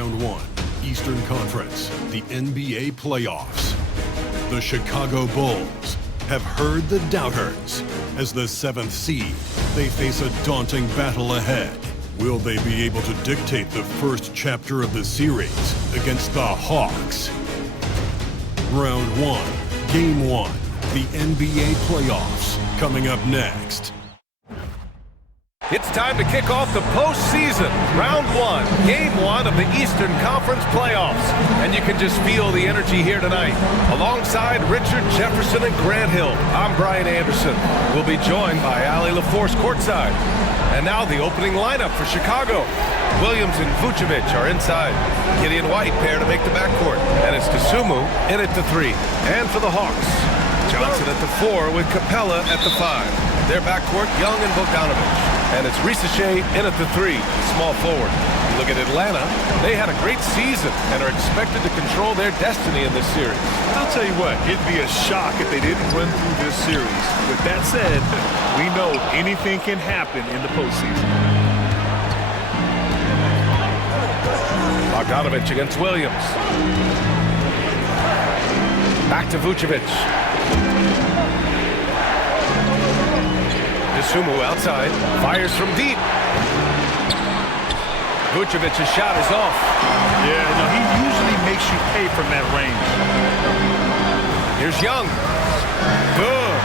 Round 1, Eastern Conference, the NBA playoffs. The Chicago Bulls have heard the doubters. As the 7th seed, they face a daunting battle ahead. Will they be able to dictate the first chapter of the series against the Hawks? Round 1, Game 1, the NBA playoffs, coming up next. It's time to kick off the postseason. Round 1, Game 1 of the Eastern Conference playoffs. And you can just feel the energy here tonight. Alongside Richard Jefferson and Grant Hill, I'm Brian Anderson. We'll be joined by Allie LaForce courtside. And now the opening lineup for Chicago. Williams and Vucevic are inside. Giddey and White pair to make the backcourt. And it's Dosunmu in at the 3. And for the Hawks, Johnson at the 4 with Capella at the 5. Their backcourt, Young and Bogdanovic. And it's Risacher in at the 3, small forward. You look at Atlanta, they had a great season and are expected to control their destiny in this series. I'll tell you what, it'd be a shock if they didn't run through this series. With that said, we know anything can happen in the postseason. Bogdanovic against Williams. Back to Vucevic. Dosunmu outside, fires from deep. Vucevic's shot is off. Yeah, no, he usually makes you pay from that range. Here's Young. Good.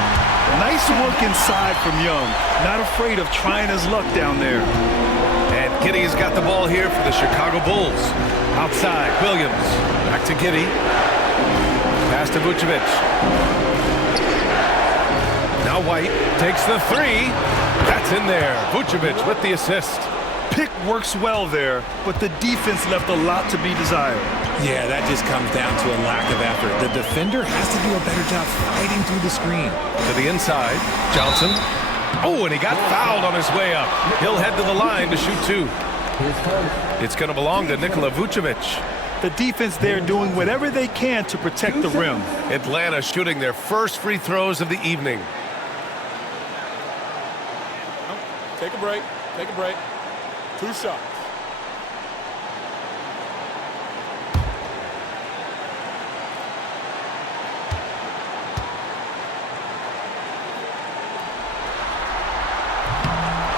Nice work inside from Young. Not afraid of trying his luck down there. And Giddey has got the ball here for the Chicago Bulls. Outside, Williams. Back to Giddey. Pass to Vucevic. Now White takes the 3. That's in there. Vucevic with the assist. Pick works well there, but the defense left a lot to be desired. Yeah, that just comes down to a lack of effort. The defender has to do a better job fighting through the screen. To the inside, Johnson. Oh, and he got fouled on his way up. He'll head to the line to shoot 2. It's going to belong to Nikola Vucevic. The defense there doing whatever they can to protect the rim. Atlanta shooting their first free throws of the evening. Take a break. Take a break. 2 shots.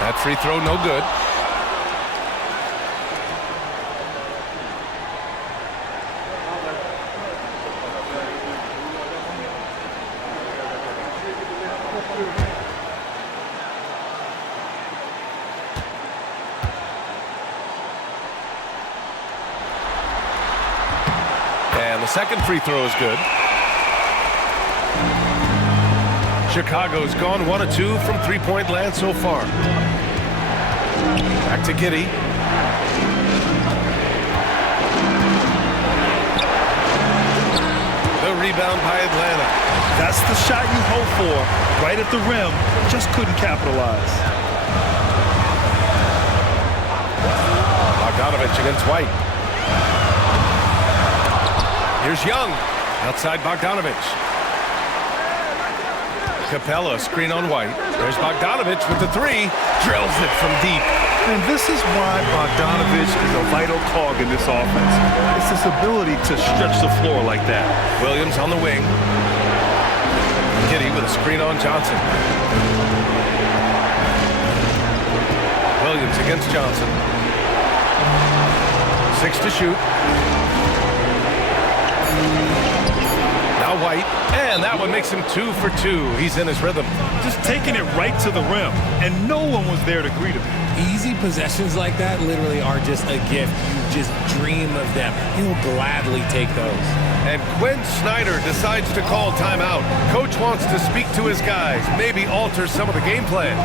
That free throw no good. And the second free throw is good. Chicago's gone 1 of 2 from three-point land so far. Back to Giddey. The rebound by Atlanta. That's the shot you hope for. Right at the rim. Just couldn't capitalize. Bogdanovic against White. Here's Young. Outside Bogdanovic. Capella, screen on White. There's Bogdanovic with the 3. Drills it from deep. And this is why Bogdanovic is a vital cog in this offense. It's his ability to stretch the floor like that. Williams on the wing. Giddey with a screen on Johnson. Williams against Johnson. 6 to shoot. Now White, and that one makes him 2 for 2. He's in his rhythm. Just taking it right to the rim, and no one was there to greet him. Easy possessions like that literally are just a gift. You just dream of them. He'll gladly take those. And Quinn Snyder decides to call timeout. Coach wants to speak to his guys, maybe alter some of the game plan.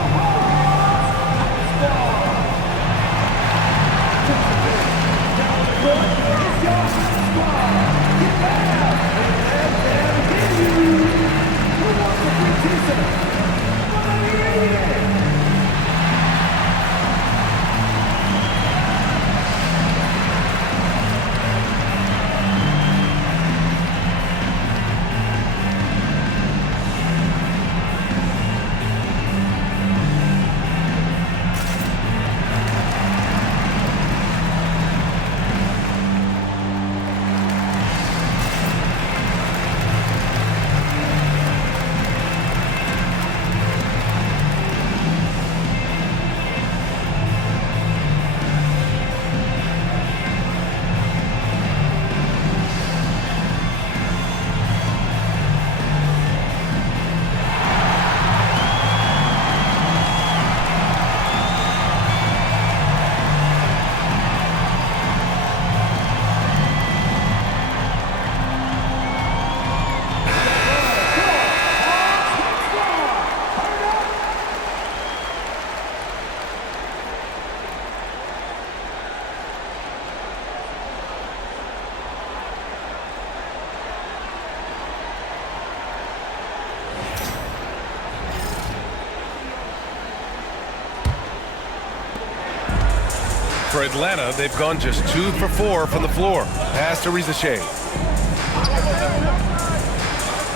For Atlanta, they've gone just 2 for 4 from the floor. Pass to Rizashea.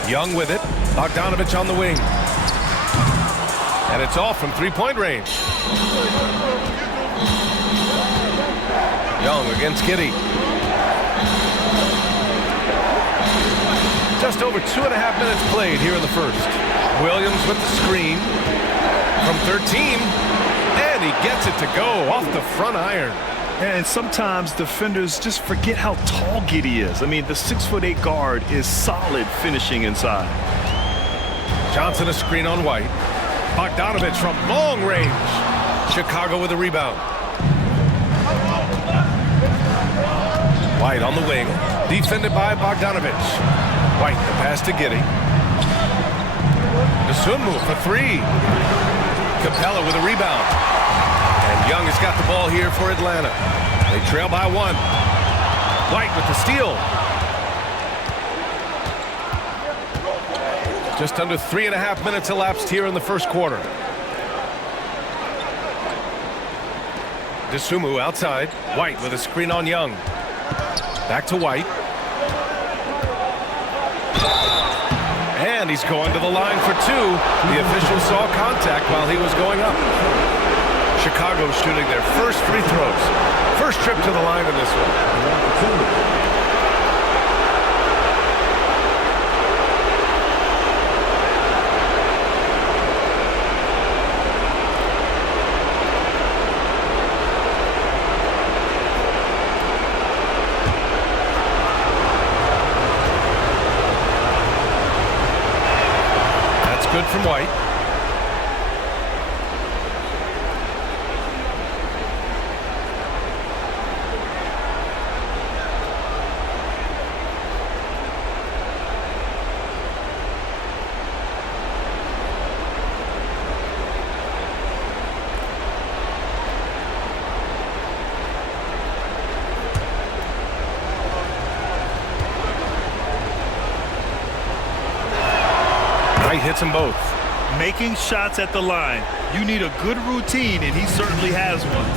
Young with it. Bogdanovich on the wing. And it's off from three-point range. Young against Giddey. Just over 2.5 minutes played here in the first. Williams with the screen from 13. And he gets it to go off the front iron. And sometimes defenders just forget how tall Giddey is. I mean, the 6'8" guard is solid finishing inside. Johnson a screen on White. Bogdanovich from long range. Chicago with a rebound. White on the wing. Defended by Bogdanovich. White the pass to Giddey. Dosunmu for 3. Capella with a rebound. And Young has got the ball here for Atlanta. They trail by 1. White with the steal. Just under 3.5 minutes elapsed here in the first quarter. Dosunmu outside. White with a screen on Young. Back to White. And he's going to the line for 2. The official saw contact while he was going up. Chicago shooting their first free throws. First trip to the line in this one. That's good from White. Hits them both. Making shots at the line. You need a good routine, and he certainly has one.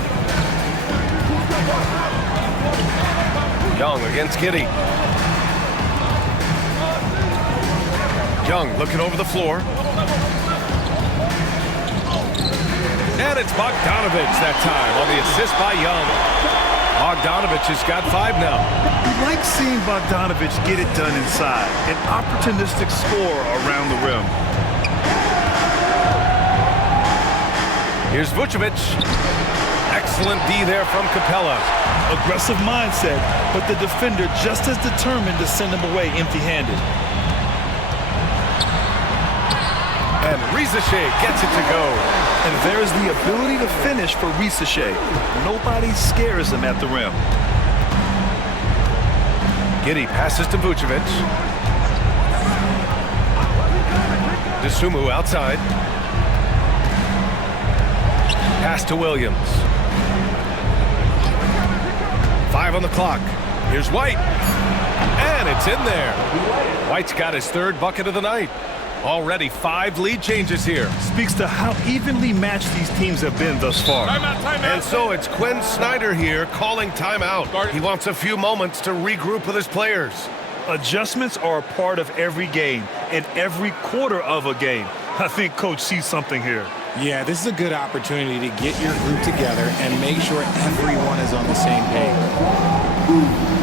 Young against Giddey. Young looking over the floor. And it's Bogdanovich that time on the assist by Young. Bogdanovich has got 5 now. We like seeing Bogdanovich get it done inside. An opportunistic score around the rim. Here's Vucevic. Excellent D there from Capella. Aggressive mindset, but the defender just as determined to send him away empty-handed. And Rizashea gets it to go. And there's the ability to finish for Rizashea. Nobody scares him at the rim. Giddey passes to Vucevic. Dosunmu outside. Pass to Williams. 5 on the clock. Here's White. And it's in there. White's got his 3rd bucket of the night. Already 5 lead changes here. Speaks to how evenly matched these teams have been thus far. Timeout. And so it's Quinn Snyder here calling timeout. He wants a few moments to regroup with his players. Adjustments are a part of every game and every quarter of a game. I think Coach sees something here. Yeah, this is a good opportunity to get your group together and make sure everyone is on the same page.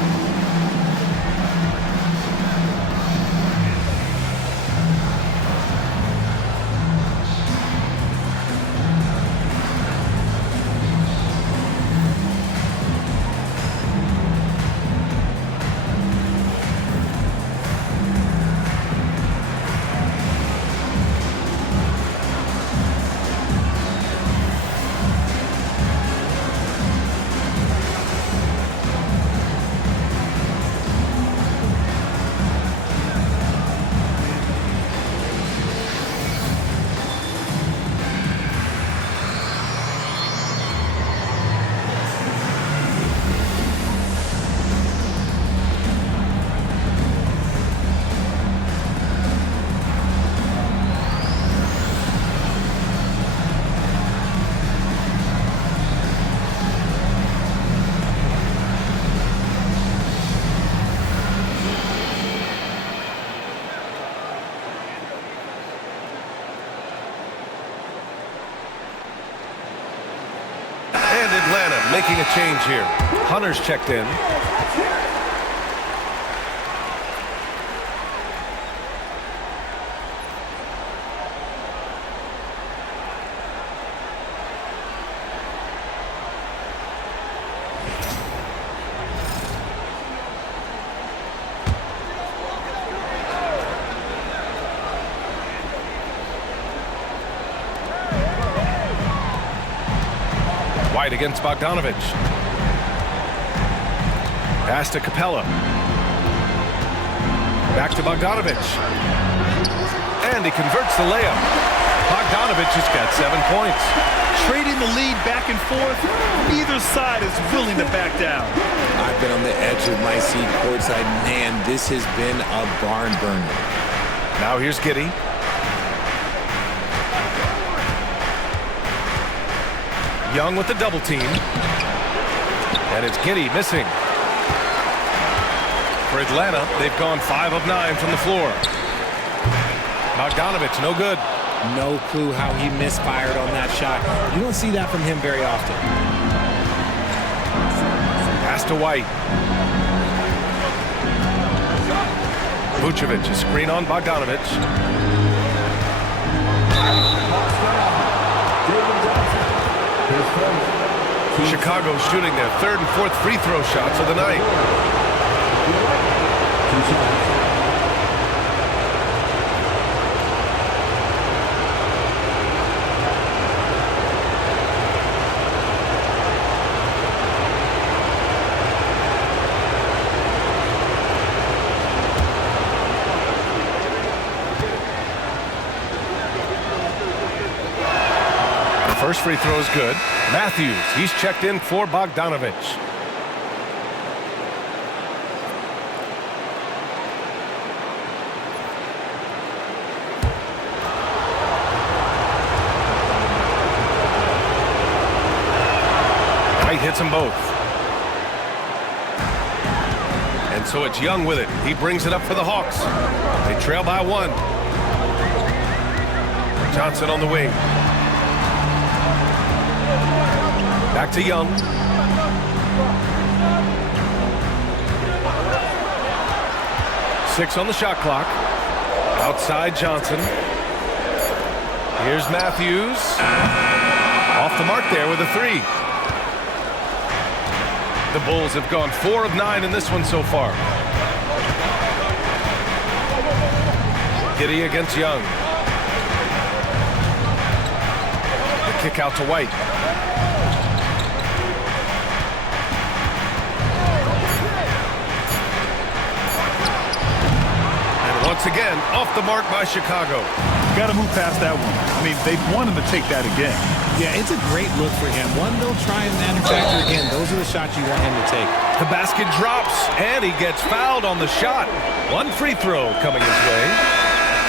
And Atlanta making a change here. Hunter's checked in. White against Bogdanovich. Pass to Capella. Back to Bogdanovich. And he converts the layup. Bogdanovich has got 7 points. Trading the lead back and forth. Neither side is willing to back down. I've been on the edge of my seat courtside. Man, this has been a barn burner. Now here's Giddey. Young with the double team. And it's Giddey missing. For Atlanta, they've gone 5 of 9 from the floor. Bogdanovich, no good. No clue how he misfired on that shot. You don't see that from him very often. Pass to White. Vucevic, a screen on Bogdanovich. Chicago shooting their 3rd and 4th free throw shots of the night. First free throw is good. Matthews, he's checked in for Bogdanovich. White hits them both. And so it's Young with it. He brings it up for the Hawks. They trail by 1. Johnson on the wing. Back to Young. Six on the shot clock. Outside Johnson. Here's Matthews. Off the mark there with a 3. The Bulls have gone 4 of 9 in this one so far. Giddey against Young. The kick out to White. Once again, off the mark by Chicago. Got to move past that one. I mean, they want him to take that again. Yeah, it's a great look for him. One they'll try and manufacture again. Those are the shots you want him to take. The basket drops, and he gets fouled on the shot. 1 free throw coming his way.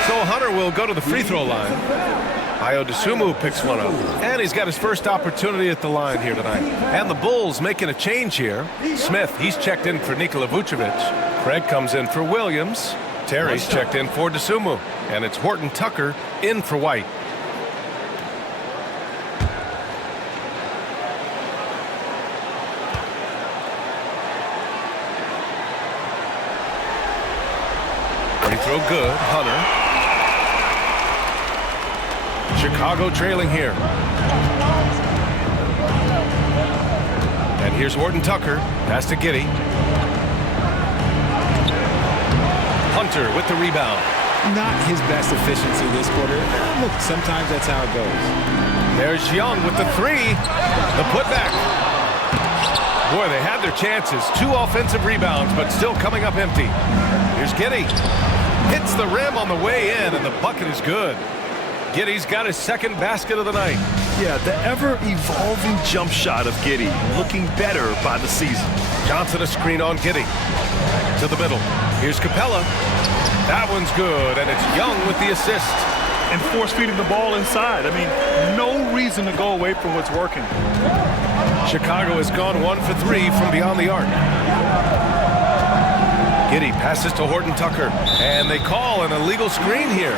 So Hunter will go to the free throw line. Ayo Dosunmu picks one up, and he's got his first opportunity at the line here tonight. And the Bulls making a change here. Smith, he's checked in for Nikola Vucevic. Craig comes in for Williams. Terry's checked in for Dosunmu, and it's Horton Tucker in for White. Free throw good, Hunter. Chicago trailing here. And here's Horton Tucker, pass to Giddey. Hunter with the rebound. Not his best efficiency this quarter. Look, sometimes that's how it goes. There's Young with the 3. The putback. Boy, they had their chances. 2 offensive rebounds, but still coming up empty. Here's Giddey. Hits the rim on the way in, and the bucket is good. Giddey's got his 2nd basket of the night. Yeah, the ever-evolving jump shot of Giddey, looking better by the season. Johnson a screen on Giddey. To the middle. Here's Capella. That one's good, and it's Young with the assist. And force-feeding the ball inside. I mean, no reason to go away from what's working. Chicago has gone 1 for 3 from beyond the arc. Giddey passes to Horton Tucker, and they call an illegal screen here.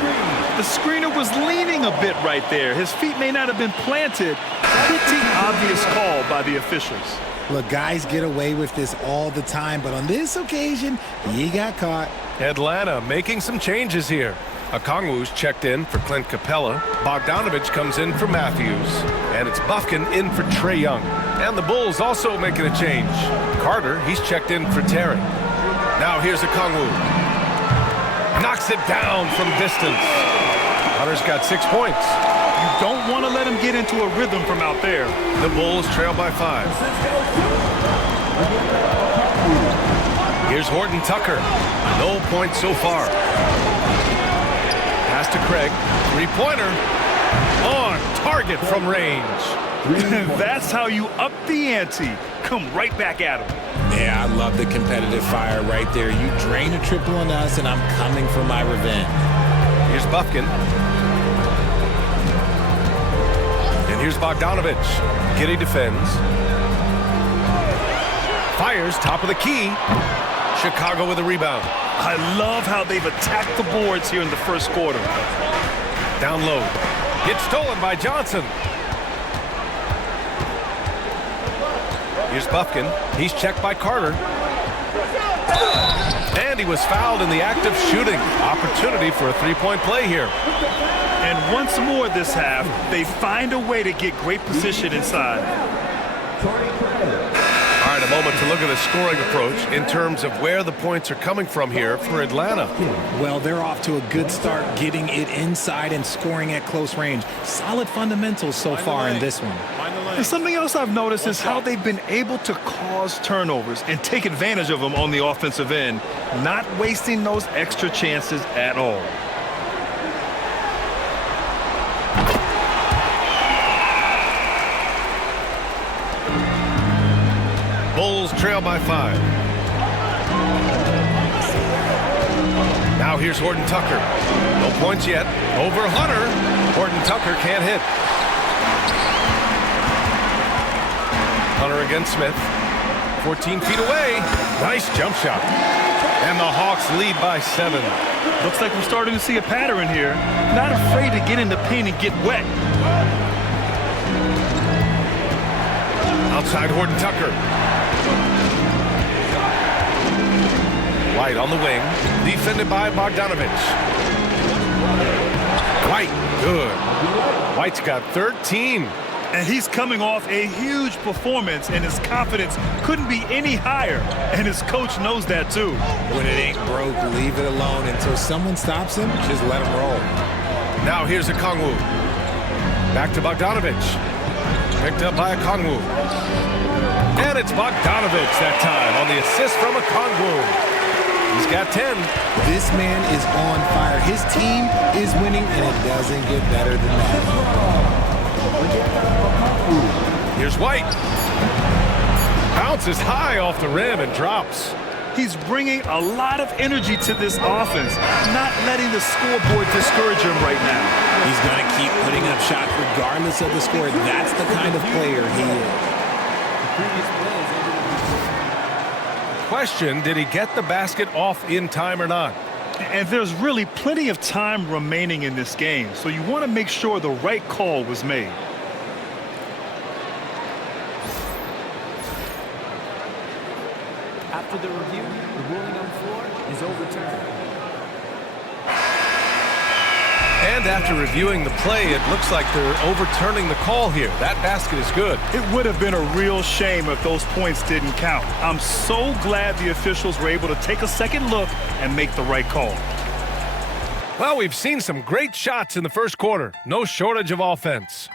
The screener was leaning a bit right there. His feet may not have been planted. Pretty obvious call by the officials. Look, guys get away with this all the time, but on this occasion, he got caught. Atlanta making some changes here. Okongwu's checked in for Clint Capella. Bogdanovich comes in for Matthews. And it's Bufkin in for Trae Young. And the Bulls also making a change. Carter, he's checked in for Terry. Now here's Okongwu. Knocks it down from distance. Hunter's got 6 points. You don't want to let him get into a rhythm from out there. The Bulls trail by 5. Here's Horton Tucker. No points so far. Pass to Craig. Three-pointer. On target from range. That's how you up the ante. Come right back at him. Yeah, I love the competitive fire right there. You drain a triple on us, and I'm coming for my revenge. Here's Bufkin. And here's Bogdanovich. Giddy defends. Fires top of the key. Chicago with a rebound. I love how they've attacked the boards here in the first quarter. Down low. Gets stolen by Johnson. Here's Bufkin. He's checked by Carter. And he was fouled in the act of shooting. Opportunity for a three-point play here. And once more this half, they find a way to get great position inside. All right, a moment to look at the scoring approach in terms of where the points are coming from here for Atlanta. Well, they're off to a good start getting it inside and scoring at close range. Solid fundamentals so far in this one. And something else I've noticed is how they've been able to cause turnovers and take advantage of them on the offensive end, not wasting those extra chances at all. Bulls trail by 5. Now here's Horton Tucker. No points yet. Over Hunter. Horton Tucker can't hit. Hunter against Smith. 14 feet away. Nice jump shot. And the Hawks lead by 7. Looks like we're starting to see a pattern here. Not afraid to get in the paint and get wet. Outside Horton Tucker. White on the wing. Defended by Bogdanovich. White, good. White's got 13. And he's coming off a huge performance, and his confidence couldn't be any higher. And his coach knows that, too. When it ain't broke, leave it alone. Until someone stops him, just let him roll. Now here's Okongwu. Back to Bogdanovich. Picked up by Okongwu. And it's Bogdanovich that time on the assist from Okongwu. He's got 10. This man is on fire. His team is winning, and it doesn't get better than that. Here's White. Bounces high off the rim and drops. He's bringing a lot of energy to this offense, not letting the scoreboard discourage him right now. He's going to keep putting up shots regardless of the score. That's the kind of player he is. Question, did he get the basket off in time or not? And there's really plenty of time remaining in this game, so you want to make sure the right call was made. After the review, the ruling on the floor is overturned. And after reviewing the play, it looks like they're overturning the call here. That basket is good. It would have been a real shame if those points didn't count. I'm so glad the officials were able to take a second look and make the right call. Well, we've seen some great shots in the first quarter. No shortage of offense.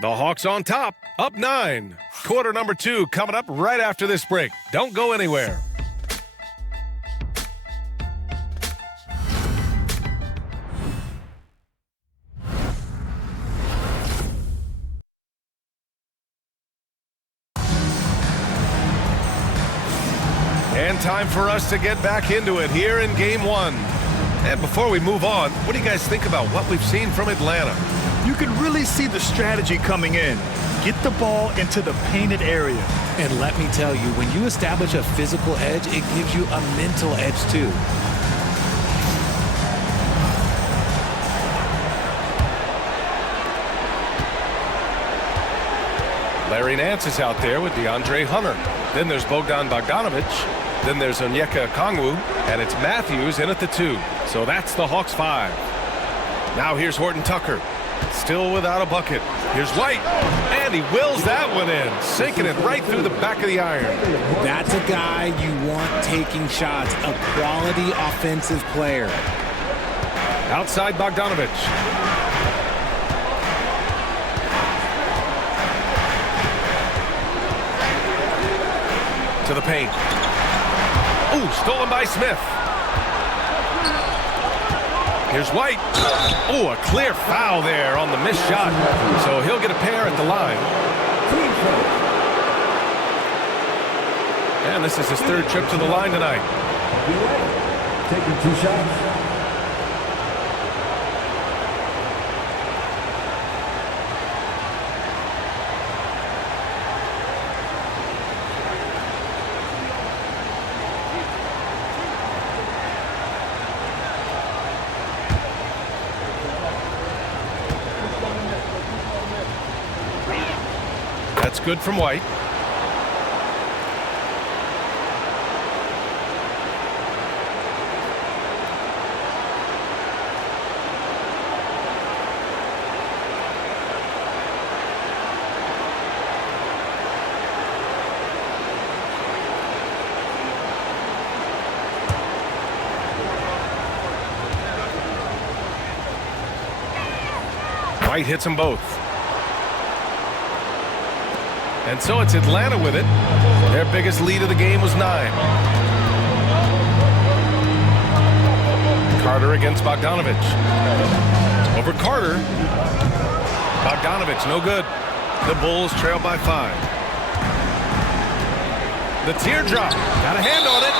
The Hawks on top, up 9. Quarter number 2 coming up right after this break. Don't go anywhere. And time for us to get back into it here in Game 1. And before we move on, what do you guys think about what we've seen from Atlanta? You can really see the strategy coming in. Get the ball into the painted area. And let me tell you, when you establish a physical edge, it gives you a mental edge too. Larry Nance is out there with DeAndre Hunter. Then there's Bogdan Bogdanovic. Then there's Onyeka Okongwu. And it's Matthews in at the 2. So that's the Hawks 5. Now here's Horton Tucker. Still without a bucket. Here's White. And he wills that one in. Sinking it right through the back of the iron. That's a guy you want taking shots. A quality offensive player. Outside Bogdanovic. To the paint. Ooh, stolen by Smith. Here's White. Ooh, a clear foul there on the missed shot. So he'll get a pair at the line. And this is his 3rd trip to the line tonight. Taking 2 shots. That's good from White. White hits them both. And so it's Atlanta with it. Their biggest lead of the game was 9. Carter against Bogdanovic. Over Carter. Bogdanovic, no good. The Bulls trail by 5. The teardrop. Got a hand on it.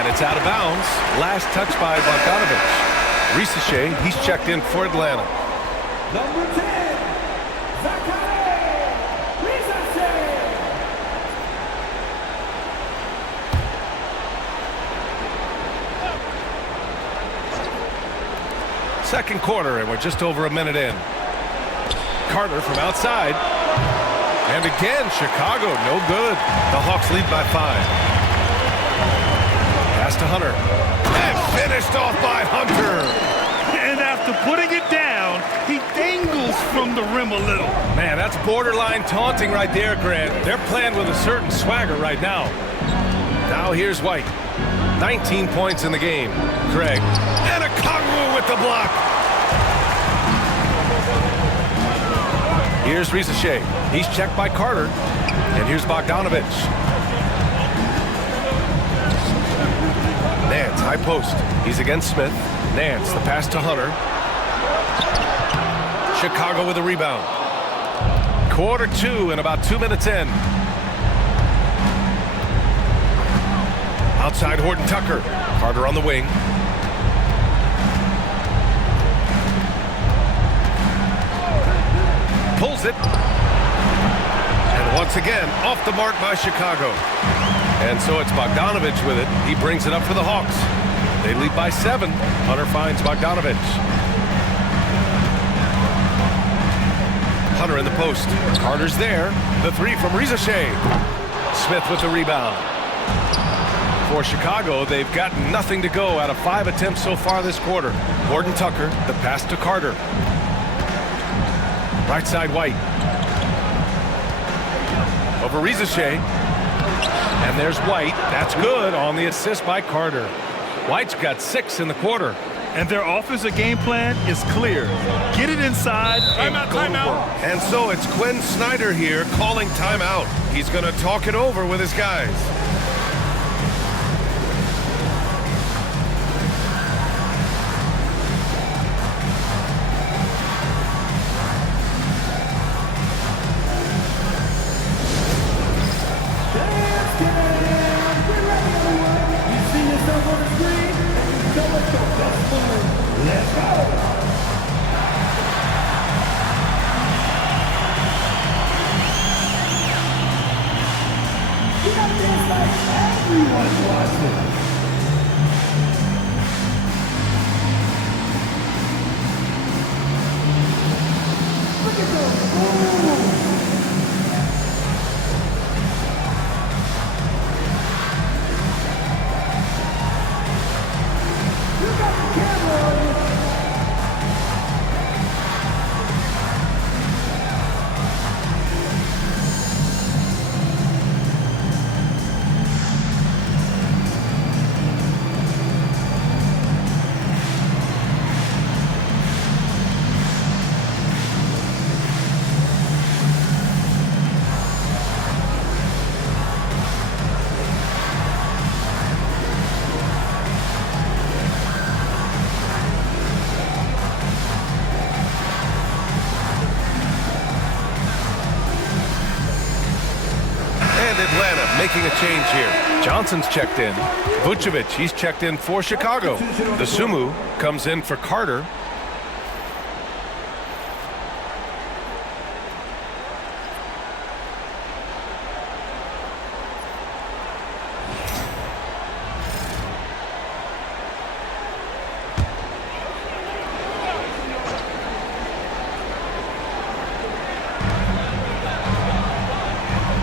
And it's out of bounds. Last touch by Bogdanovic. Risache, he's checked in for Atlanta. Number 10. Second quarter, and we're just over a minute in. Carter from outside. And again, Chicago, no good. The Hawks lead by 5. Pass to Hunter. And finished off by Hunter. And after putting it down, he dangles from the rim a little. Man, that's borderline taunting right there, Grant. They're playing with a certain swagger right now. Now here's White. 19 points in the game. Craig. And Okongwu with the block. Here's Risache. He's checked by Carter. And here's Bogdanovic. Nance, high post. He's against Smith. Nance, the pass to Hunter. Chicago with a rebound. Quarter 2 and about 2 minutes in. Outside Horton Tucker. Carter on the wing. Pulls it. And once again, off the mark by Chicago. And so it's Bogdanovic with it. He brings it up for the Hawks. They lead by 7. Hunter finds Bogdanovic. Hunter in the post. Carter's there. The 3 from Risache. Smith with the rebound. For Chicago, they've got nothing to go out of 5 attempts so far this quarter. Horton Tucker, the pass to Carter. Right side White. Over Risache. And there's White. That's good on the assist by Carter. White's got 6 in the quarter. And their offensive game plan is clear. Get it inside and go to work. And so it's Quinn Snyder here calling timeout. He's going to talk it over with his guys. And Atlanta making a change here. Johnson's checked in. Vucevic, he's checked in for Chicago. Dosunmu comes in for Carter.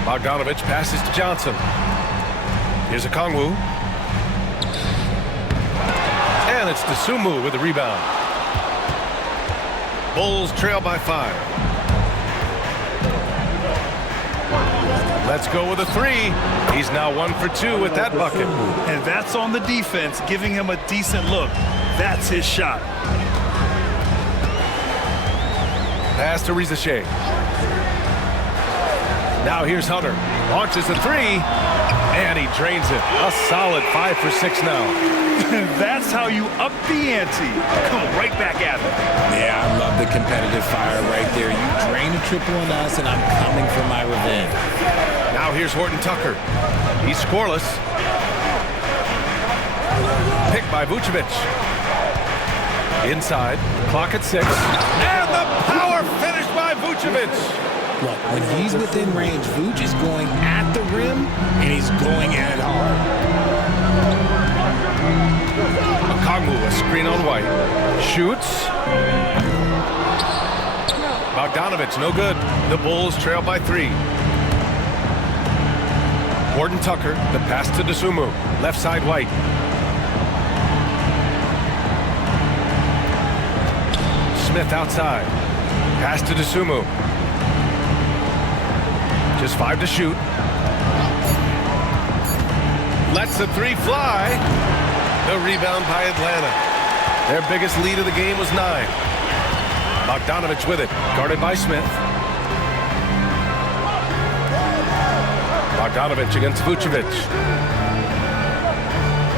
Bogdanovich passes to Johnson. Here's Okongwu. And it's Dosunmu with the rebound. Bulls trail by 5. Let's go with a 3. He's now 1 for 2 with that bucket. And that's on the defense, giving him a decent look. That's his shot. Pass to Rizachet. Now here's Hunter. Launches a 3, and he drains it. A solid 5 for 6 now. That's how you up the ante. Come right back at him. Yeah, I love the competitive fire right there. You drain a triple on us, and I'm coming for my revenge. Now here's Horton Tucker. He's scoreless. Picked by Vucevic. Inside. Clock at 6. And the power finish by Vucevic. Look, when he's within range, Vooch is going at the rim, and he's going at it hard. Okongwu, a screen on White. Shoots. Bogdanovich, no good. The Bulls trail by 3. Horton Tucker, the pass to Dosunmu. Left side, White. Smith outside. Pass to Dosunmu. Just 5 to shoot. Lets the 3 fly. The rebound by Atlanta. Their biggest lead of the game was 9. Bogdanovich with it, guarded by Smith. Bogdanovich against Vucevic.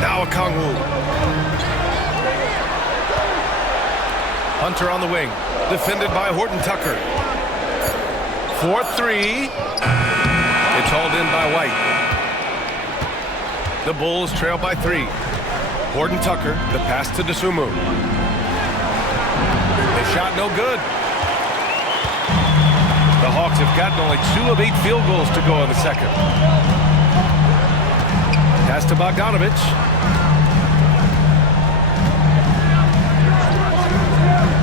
Now Okongwu. Hunter on the wing, defended by Horton Tucker. 4-3. It's hauled in by White. The Bulls trail by 3. Horton Tucker, the pass to Dosunmu. The shot no good. The Hawks have gotten only 2 of 8 field goals to go in the second. Pass to Bogdanovich.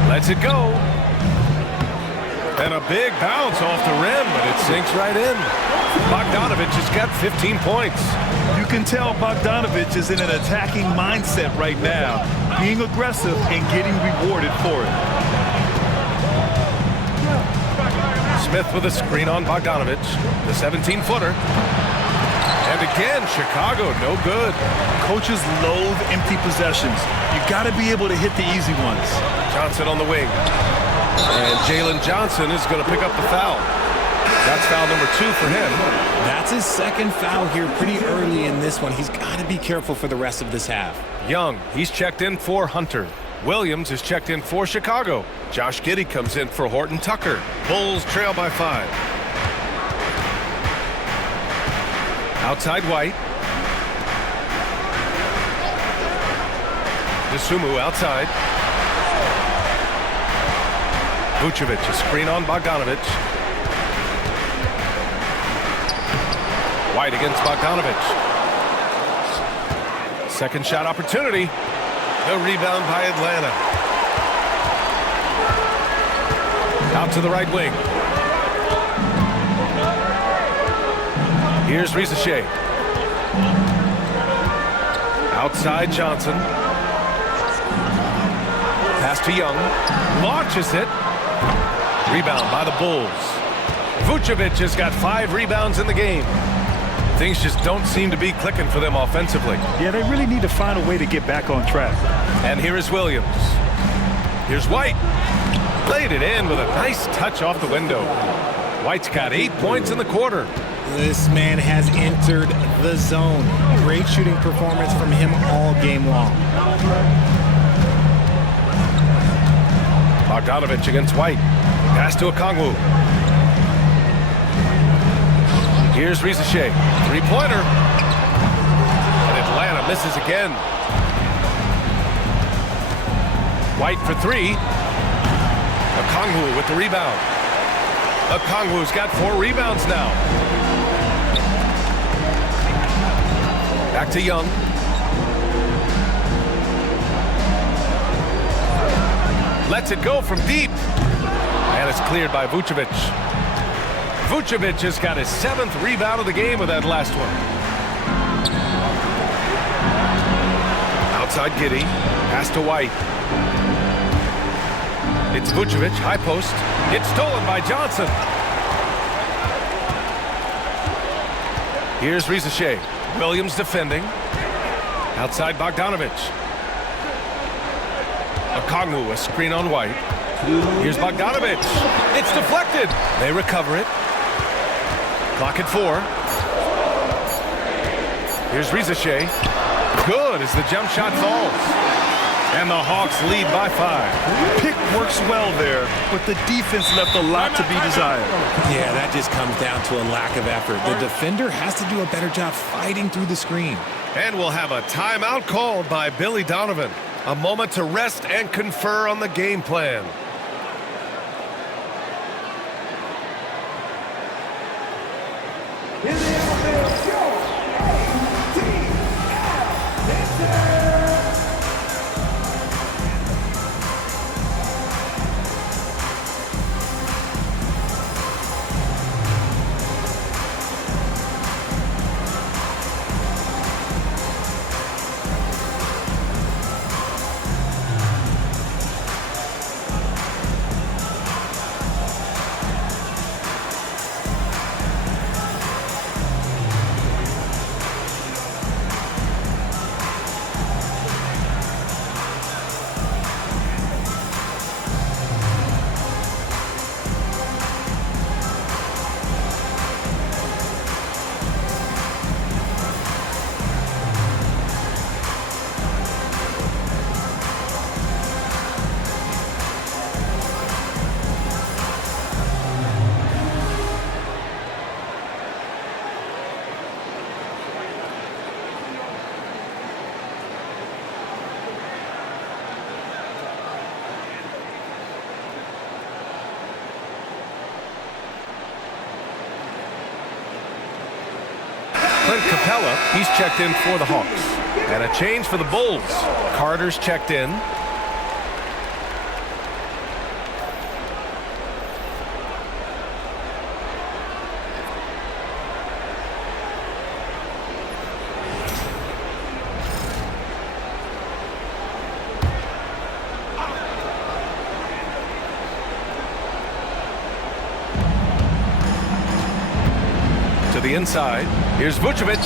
Lets it go. And a big bounce off the rim, but it sinks right in. Bogdanovich has got 15 points. You can tell Bogdanovich is in an attacking mindset right now, being aggressive and getting rewarded for it. Smith with a screen on Bogdanovich, the 17-footer. And again, Chicago, no good. Coaches loathe empty possessions. You got to be able to hit the easy ones. Johnson on the wing. And Jalen Johnson is going to pick up the foul. That's foul number 2 for him. That's his second foul here pretty early in this one. He's got to be careful for the rest of this half. Young, he's checked in for Hunter. Williams is checked in for Chicago. Josh Giddey comes in for Horton Tucker. Bulls trail by 5. Outside White. Dosunmu outside. Vucevic, a screen on Bogdanovich. White against Bogdanovich. Second shot opportunity. The rebound by Atlanta. Out to the right wing. Here's Rizachet. Outside Johnson. Pass to Young. Launches it. Rebound by the Bulls. Vucevic has got 5 rebounds in the game. Things just don't seem to be clicking for them offensively. Yeah, they really need to find a way to get back on track. And here is Williams. Here's White. Laid it in with a nice touch off the window. White's got 8 points in the quarter. This man has entered the zone. Great shooting performance from him all game long. Bogdanovich against White. Pass to Okongwu. Here's Here's Ricochet. Three-pointer. And Atlanta misses again. White for three. Okongwu with the rebound. Okongwu's got 4 rebounds now. Back to Young. Lets it go from deep. And it's cleared by Vucevic. Vucevic has got his 7th rebound of the game with that last one. Outside Giddey. Pass to White. It's Vucevic, high post. It's stolen by Johnson. Here's Ricochet. Williams defending. Outside Bogdanovic. Okongwu, a screen on White. Here's Bogdanovic. It's deflected. They recover it. Clock at 4. Here's Ricochet. Good as the jump shot falls. And the Hawks lead by 5. Pick works well there, but the defense left a lot to be desired. Yeah, that just comes down to a lack of effort. The defender has to do a better job fighting through the screen. And we'll have a timeout called by Billy Donovan. A moment to rest and confer on the game plan. In the outfield, show. Clint Capella, he's checked in for the Hawks. And a change for the Bulls. Carter's checked in. To the inside. Here's Vucevic.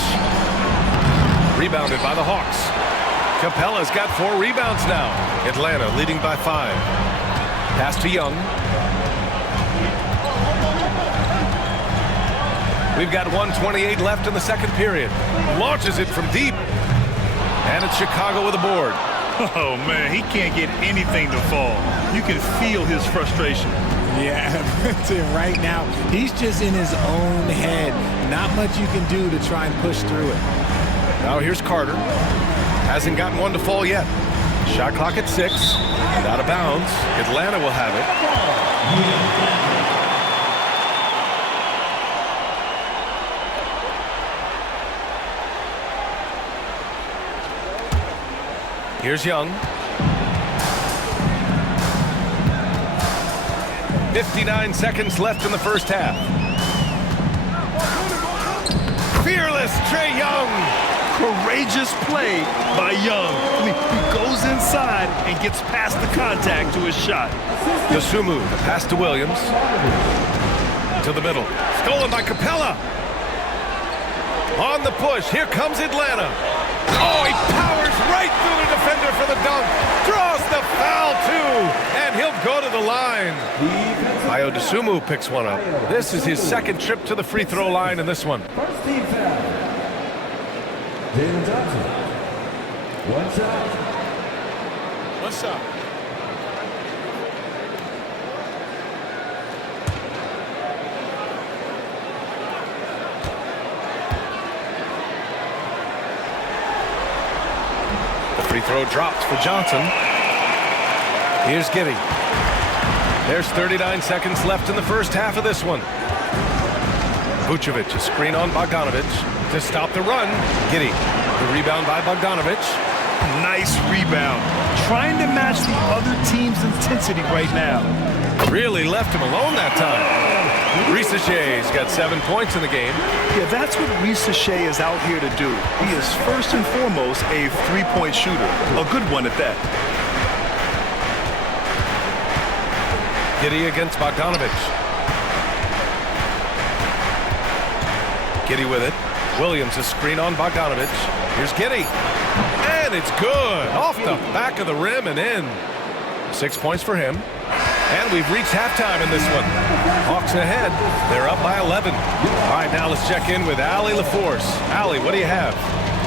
Rebounded by the Hawks. Capella's got 4 rebounds now. Atlanta leading by 5. Pass to Young. We've got 1:28 left in the second period. Launches it from deep. And it's Chicago with a board. Oh, man, he can't get anything to fall. You can feel his frustration. Yeah, right now, he's just in his own head. Not much you can do to try and push through it. Now here's Carter. Hasn't gotten one to fall yet. Shot clock at 6. And out of bounds. Atlanta will have it. Here's Young. 59 seconds left in the first half. Fearless Trae Young. Courageous play by Young. I mean, he goes inside and gets past the contact to his shot. Dosunmu, the pass to Williams. To the middle. Stolen by Capella. On the push. Here comes Atlanta. Oh, he powers right through the defender for the dunk. Draws the foul, too. And he'll go to the line. Ayo Dosunmu picks one up. This is his second trip to the free throw line in this one. First team foul. Jayson Tatum. One shot. One shot. Free throw dropped for Johnson. Here's Giddey. There's 39 seconds left in the first half of this one. Vucevic, a screen on Bogdanovic to stop the run. Giddey, the rebound by Bogdanovic. Nice rebound. Trying to match the other team's intensity right now. Really left him alone that time. Risa Shea's got 7 points in the game. Yeah, that's what Risa Shea is out here to do. He is first and foremost a three-point shooter. A good one at that. Giddey against Bogdanovic. Giddey with it. Williams, a screen on Bogdanovic. Here's Giddey. And it's good. Off the back of the rim and in. 6 points for him. And we've reached halftime in this one. Hawks ahead. They're up by 11. All right, now let's check in with Allie LaForce. Allie, what do you have?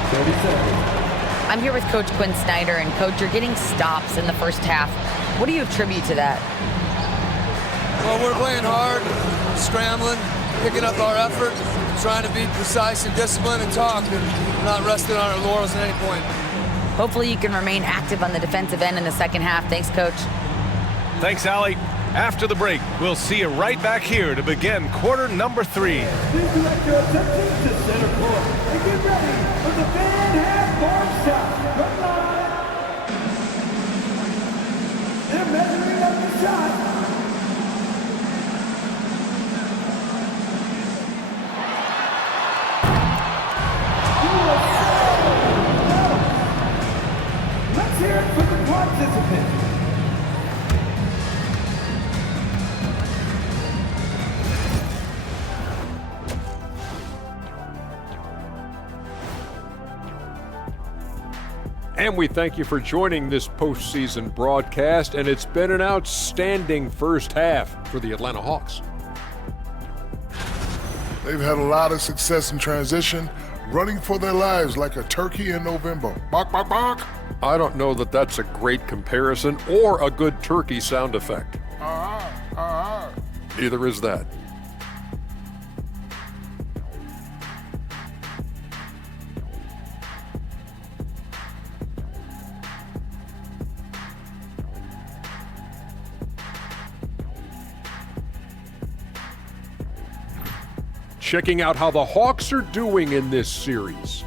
30 seconds. I'm here with Coach Quinn Snyder. And, Coach, you're getting stops in the first half. What do you attribute to that? Well, we're playing hard, scrambling, picking up our effort, trying to be precise and disciplined and talk, and not resting on our laurels at any point. Hopefully you can remain active on the defensive end in the second half. Thanks, Coach. Thanks, Allie. After the break, we'll see you right back here to begin quarter number 3. Please direct your attention to center court and get ready for the fan half-court shot. They're measuring up the shot. Let's hear it for the participants. And we thank you for joining this postseason broadcast, and it's been an outstanding first half for the Atlanta Hawks. They've had a lot of success in transition, running for their lives like a turkey in November. Bark, bark, bark. I don't know that that's a great comparison or a good turkey sound effect. Neither is that. Checking out how the Hawks are doing in this series.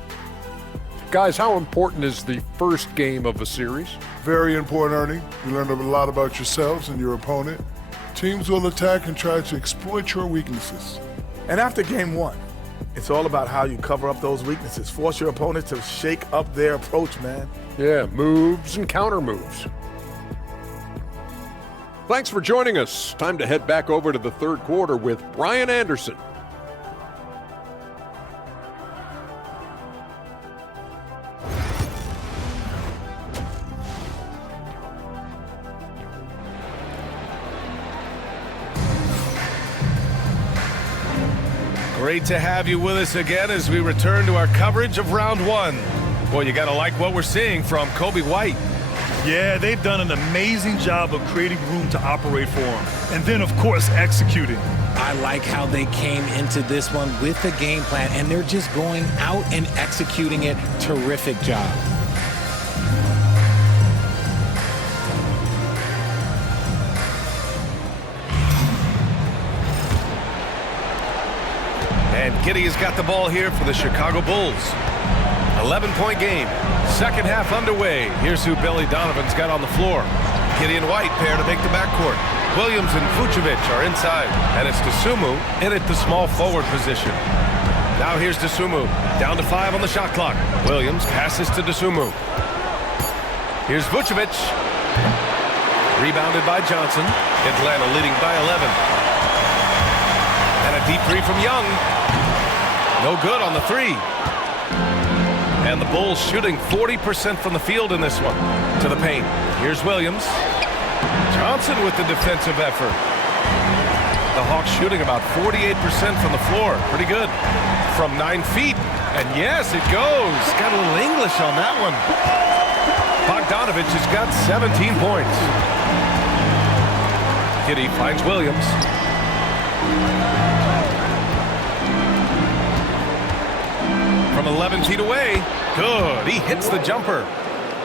Guys, how important is the first game of a series? Very important, Ernie. You learn a lot about yourselves and your opponent. Teams will attack and try to exploit your weaknesses. And after game 1, it's all about how you cover up those weaknesses. Force your opponent to shake up their approach, man. Yeah, moves and counter moves. Thanks for joining us. Time to head back over to the third quarter with Brian Anderson. Great to have you with us again as we return to our coverage of round 1. Boy, you gotta like what we're seeing from Kobe White. Yeah, they've done an amazing job of creating room to operate for him. And then, of course, executing. I like how they came into this one with the game plan, and they're just going out and executing it. Terrific job. And Giddey has got the ball here for the Chicago Bulls. 11-point game. Second half underway. Here's who Billy Donovan's got on the floor. Giddey and White pair to make the backcourt. Williams and Vucevic are inside. And it's Dosunmu in at the small forward position. Now here's Dosunmu. Down to 5 on the shot clock. Williams passes to Dosunmu. Here's Vucevic. Rebounded by Johnson. Atlanta leading by 11. And a deep 3 from Young. No good on the 3. And the Bulls shooting 40% from the field in this one. To the paint. Here's Williams. Johnson with the defensive effort. The Hawks shooting about 48% from the floor. Pretty good. From 9 feet. And yes, it goes. Got a little English on that one. Bogdanovic has got 17 points. Giddey finds Williams. From 11 feet away. Good. He hits the jumper.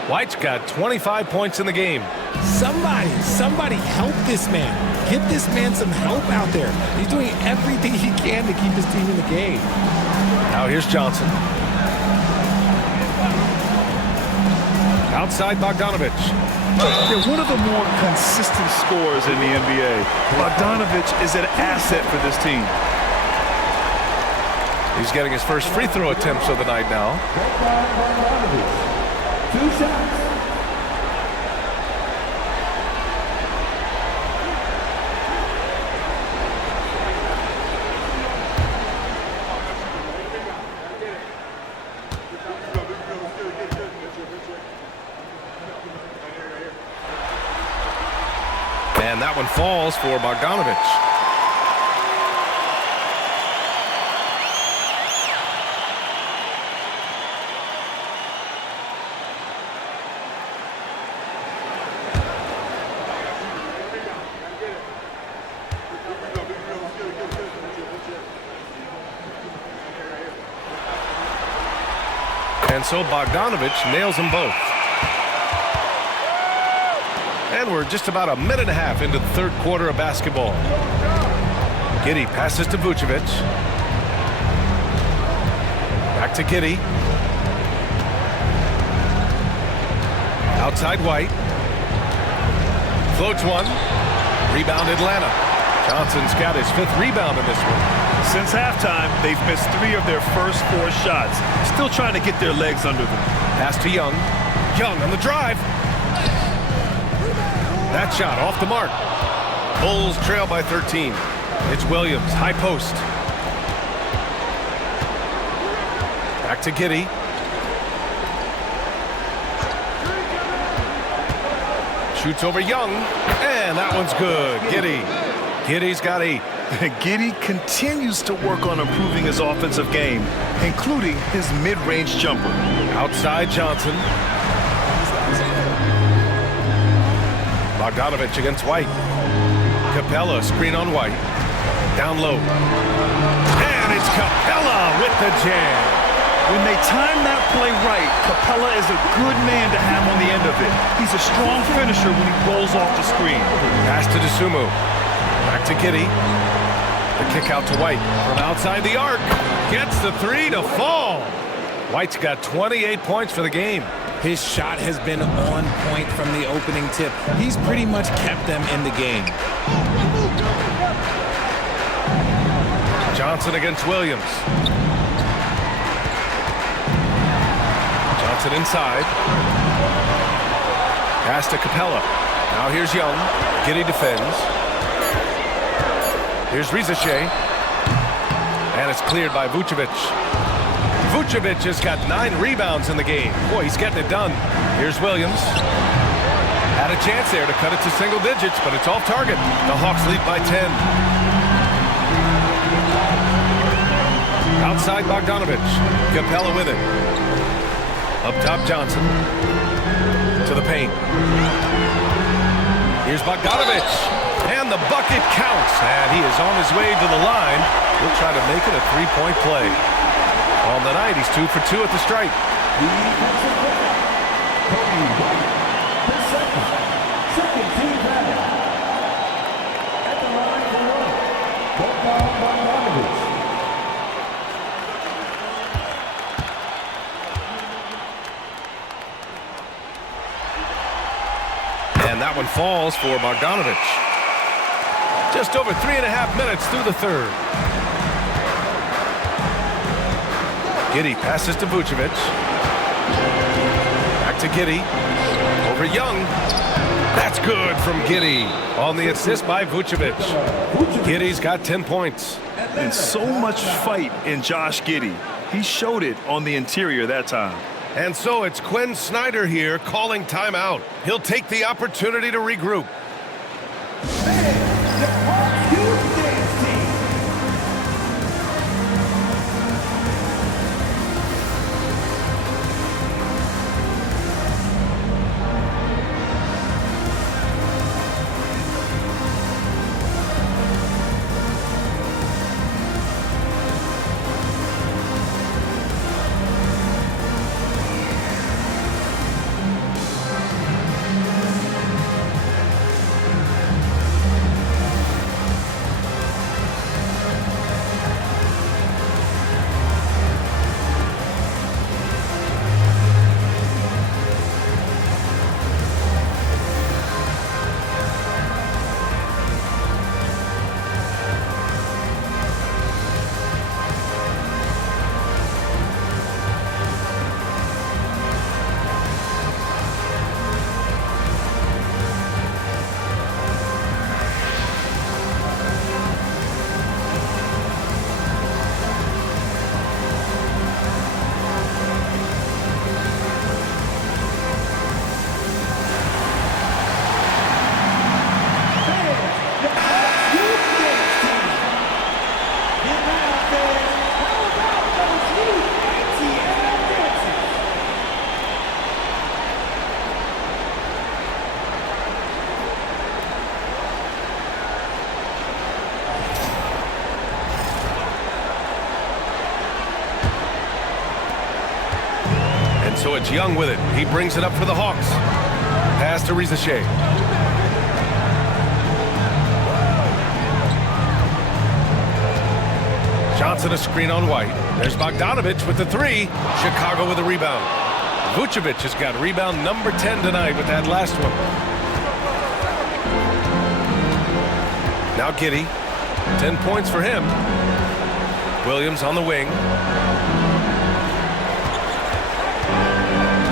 White's got 25 points in the game. Somebody help this man. Get this man some help out there. He's doing everything he can to keep his team in the game. Now here's Johnson. Outside Bogdanovich. They're one of the more consistent scorers in the NBA. Bogdanovich is an asset for this team. He's getting his first free throw attempts of the night now. 2 shots. And that one falls for Bogdanovich. And so Bogdanovich nails them both. And we're just about a minute and a half into the third quarter of basketball. Giddey passes to Vucevic. Back to Giddey. Outside White. Floats one. Rebound Atlanta. Johnson's got his 5th rebound in this one. Since halftime, they've missed 3 of their first 4 shots. Still trying to get their legs under them. Pass to Young. Young on the drive. That shot off the mark. Bulls trail by 13. It's Williams, high post. Back to Giddey. Shoots over Young, and that one's good. Giddey's got 8. Giddey continues to work on improving his offensive game, including his mid-range jumper. Outside Johnson. Bogdanovich against White. Capella screen on White. Down low. And it's Capella with the jam. When they time that play right, Capella is a good man to have on the end of it. He's a strong finisher when he rolls off the screen. Pass to Dosunmu. Back to Giddey. The kick out to White from outside the arc. Gets the 3 to fall. White's got 28 points for the game. His shot has been on point from the opening tip. He's pretty much kept them in the game. Johnson against Williams. Johnson inside. Pass to Capella. Now here's Young. Giddey defends. Here's Rizachet. And it's cleared by Vucevic. Vucevic has got 9 rebounds in the game. Boy, he's getting it done. Here's Williams. Had a chance there to cut it to single digits, but it's off target. The Hawks lead by 10. Outside Bogdanovich. Capella with it. Up top Johnson. To the paint. Here's Bogdanovich. And the bucket counts. And he is on his way to the line. He'll try to make it a 3-point play. On the night, he's 2 for 2 at the stripe. Second team foul. At the line for Bogdanovich. And that one falls for Bogdanovich. Just over 3.5 minutes through the third. Giddey passes to Vucevic. Back to Giddey. Over Young. That's good from Giddey. On the assist by Vucevic. Giddey's got 10 points. And so much fight in Josh Giddey. He showed it on the interior that time. And so it's Quinn Snyder here calling timeout. He'll take the opportunity to regroup. So it's Young with it. He brings it up for the Hawks. Pass to Shea. Johnson a screen on White. There's Bogdanovich with the three. Chicago with a rebound. Vucevic has got rebound number 10 tonight with that last one. Now Giddey. 10 points for him. Williams on the wing.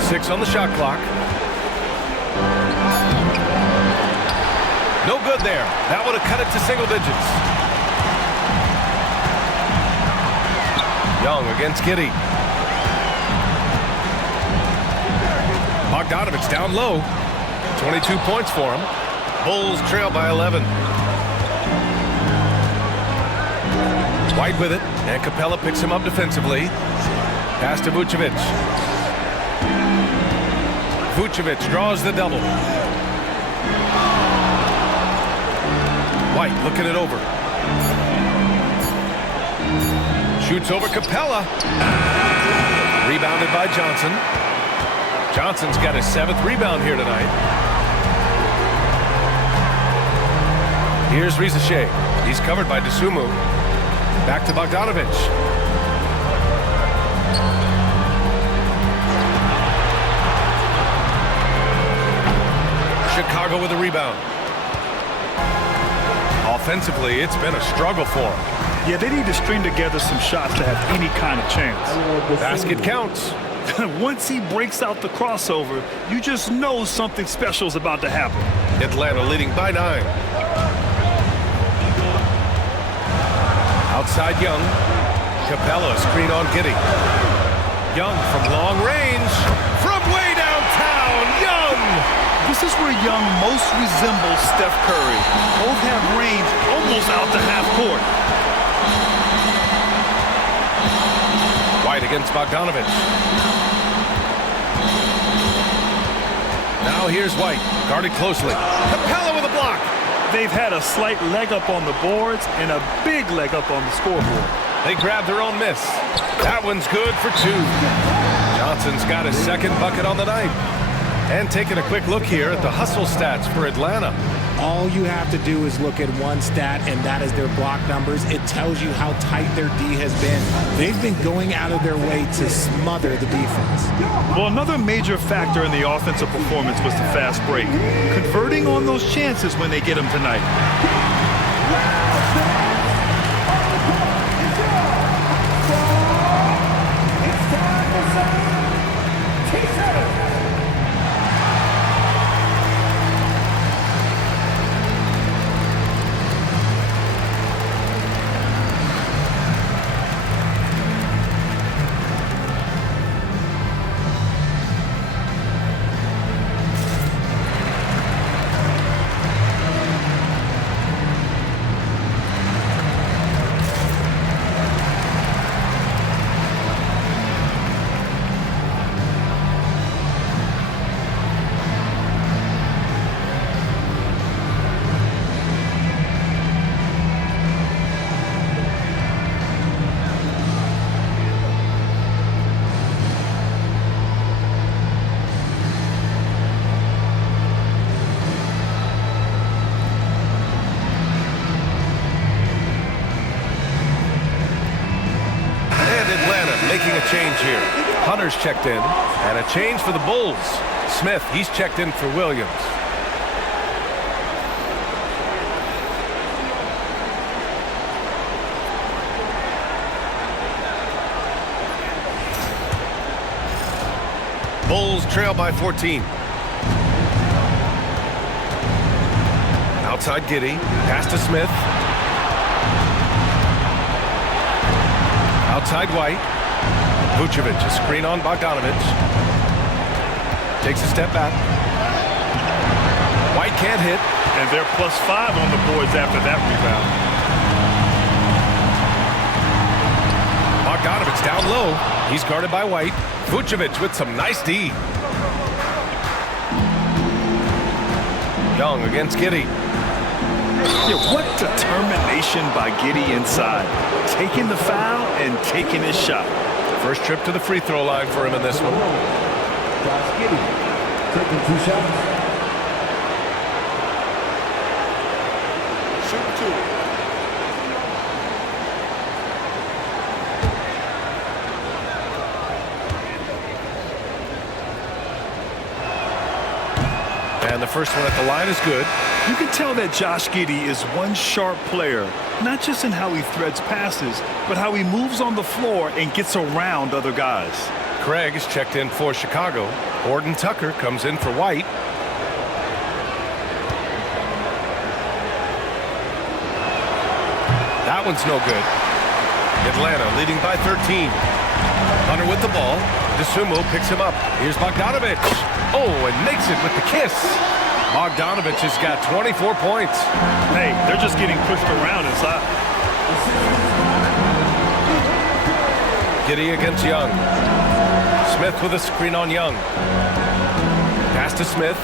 6 on the shot clock. No good there. That would have cut it to single digits. Young against Giddey. Bogdanovich down low. 22 points for him. Bulls trail by 11. White with it, and Capella picks him up defensively. Pass to Vucevic. Vucevic draws the double. White looking it over. Shoots over Capella. Rebounded by Johnson. Johnson's got his 7th rebound here tonight. Here's Shea. He's covered by Dosunmu. Back to Bogdanovich. Chicago with a rebound. Offensively, it's been a struggle for them. Yeah, they need to string together some shots to have any kind of chance. Basket counts. Once he breaks out the crossover, you just know something special is about to happen. Atlanta leading by 9. Outside Young. Capella screen on Giddey. Young from long range. From way downtown, Young! This is where Young most resembles Steph Curry. Both have range almost out to half court. White against Bogdanovich. Now here's White, guarded closely. Capella with a block. They've had a slight leg up on the boards and a big leg up on the scoreboard. They grab their own miss. That one's good for 2. Johnson's got his 2nd bucket on the night. And taking a quick look here at the hustle stats for Atlanta. All you have to do is look at one stat, and that is their block numbers. It tells you how tight their D has been. They've been going out of their way to smother the defense. Well, another major factor in the offensive performance was the fast break. Converting on those chances when they get them tonight. Change here. Hunter's checked in, and a change for the Bulls. Smith, he's checked in for Williams. Bulls trail by 14. Outside Giddey, pass to Smith. Outside White. Vucevic, a screen on Bogdanovich. Takes a step back. White can't hit. And they're +5 on the boards after that rebound. Bogdanovich down low. He's guarded by White. Vucevic with some nice D. Young against Giddey. Yeah, what determination by Giddey inside. Taking the foul and taking his shot. First trip to the free throw line for him in this one. Josh Giddey, taking 2 shots. Shoot 2. And the first one at the line is good. You can tell that Josh Giddey is one sharp player, not just in how he threads passes, but how he moves on the floor and gets around other guys. Craig is checked in for Chicago. Horton Tucker comes in for White. That one's no good. Atlanta leading by 13. Hunter with the ball. DeSumo picks him up. Here's Bogdanovich. Oh, and makes it with the kiss. Bogdanovich has got 24 points. Hey, they're just getting pushed around inside. Giddey against Young. Smith with a screen on Young. Pass to Smith.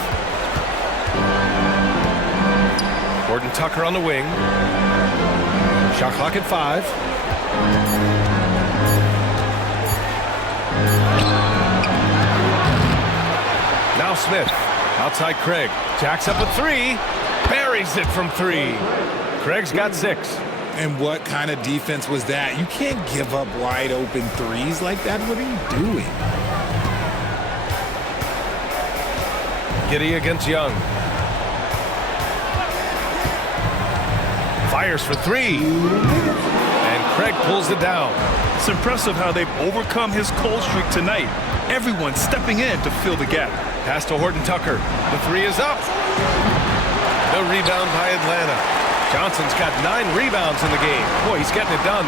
Horton Tucker on the wing. Shot clock at 5. Now Smith. Outside Craig. Jacks up a 3. Buries it from 3. Craig's got 6. And what kind of defense was that? You can't give up wide open threes like that. What are you doing? Giddey against Young. Fires for 3. And Craig pulls it down. It's impressive how they've overcome his cold streak tonight. Everyone stepping in to fill the gap. Pass to Horton Tucker. The 3 is up. The rebound by Atlanta. Johnson's got 9 rebounds in the game. Boy, he's getting it done.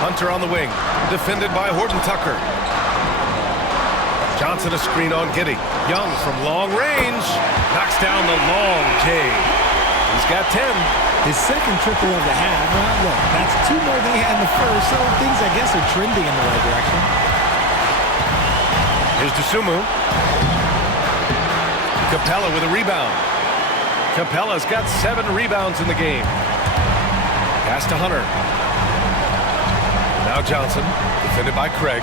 Hunter on the wing. Defended by Horton Tucker. Johnson a screen on Giddey. Young from long range. Knocks down the long J. He's got 10. His second triple of the half. Well, look, that's 2 more than he had in the first, so things, I guess, are trending in the right direction. Here's DeSumo. Capella with a rebound. Capella's got 7 rebounds in the game. Pass to Hunter. Now Johnson, defended by Craig.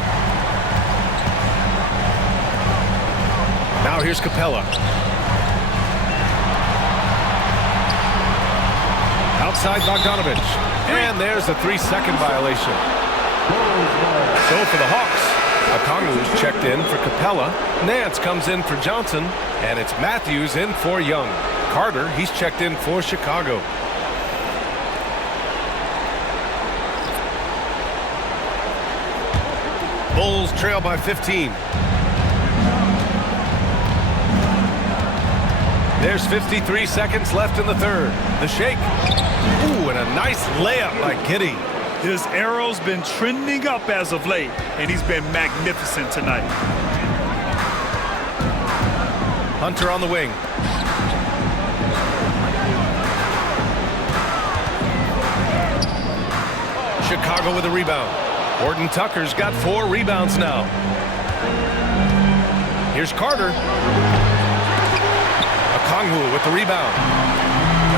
Now here's Capella. Outside Bogdanovich. And there's a 3-second violation. So for the Hawks, Okongwu's checked in for Capella. Nance comes in for Johnson. And it's Matthews in for Young. Carter, he's checked in for Chicago. Bulls trail by 15. There's 53 seconds left in the third. The shake. Ooh, and a nice layup by Giddey. His arrow's been trending up as of late, and he's been magnificent tonight. Hunter on the wing. Chicago with a rebound. Horton Tucker's got 4 rebounds now. Here's Carter. Okongwu with the rebound.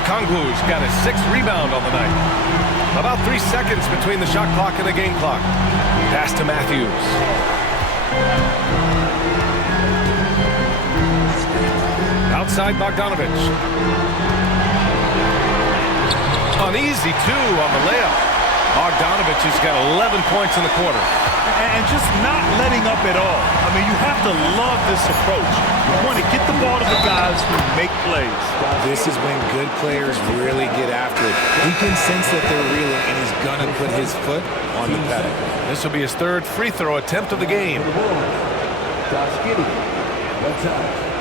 Okongwu's got his 6th rebound on the night. About 3 seconds between the shot clock and the game clock. Pass to Matthews. Outside Bogdanovich. Uneasy 2 on the layup. Bogdanovich has got 11 points in the quarter. And just not letting up at all. I mean, you have to love this approach. You want to get the ball to the guys who make plays. This is when good players really get after it. He can sense that they're reeling, and he's going to put his foot on the pedal. This will be his 3rd free throw attempt of the game. Josh Giddey, 1 time.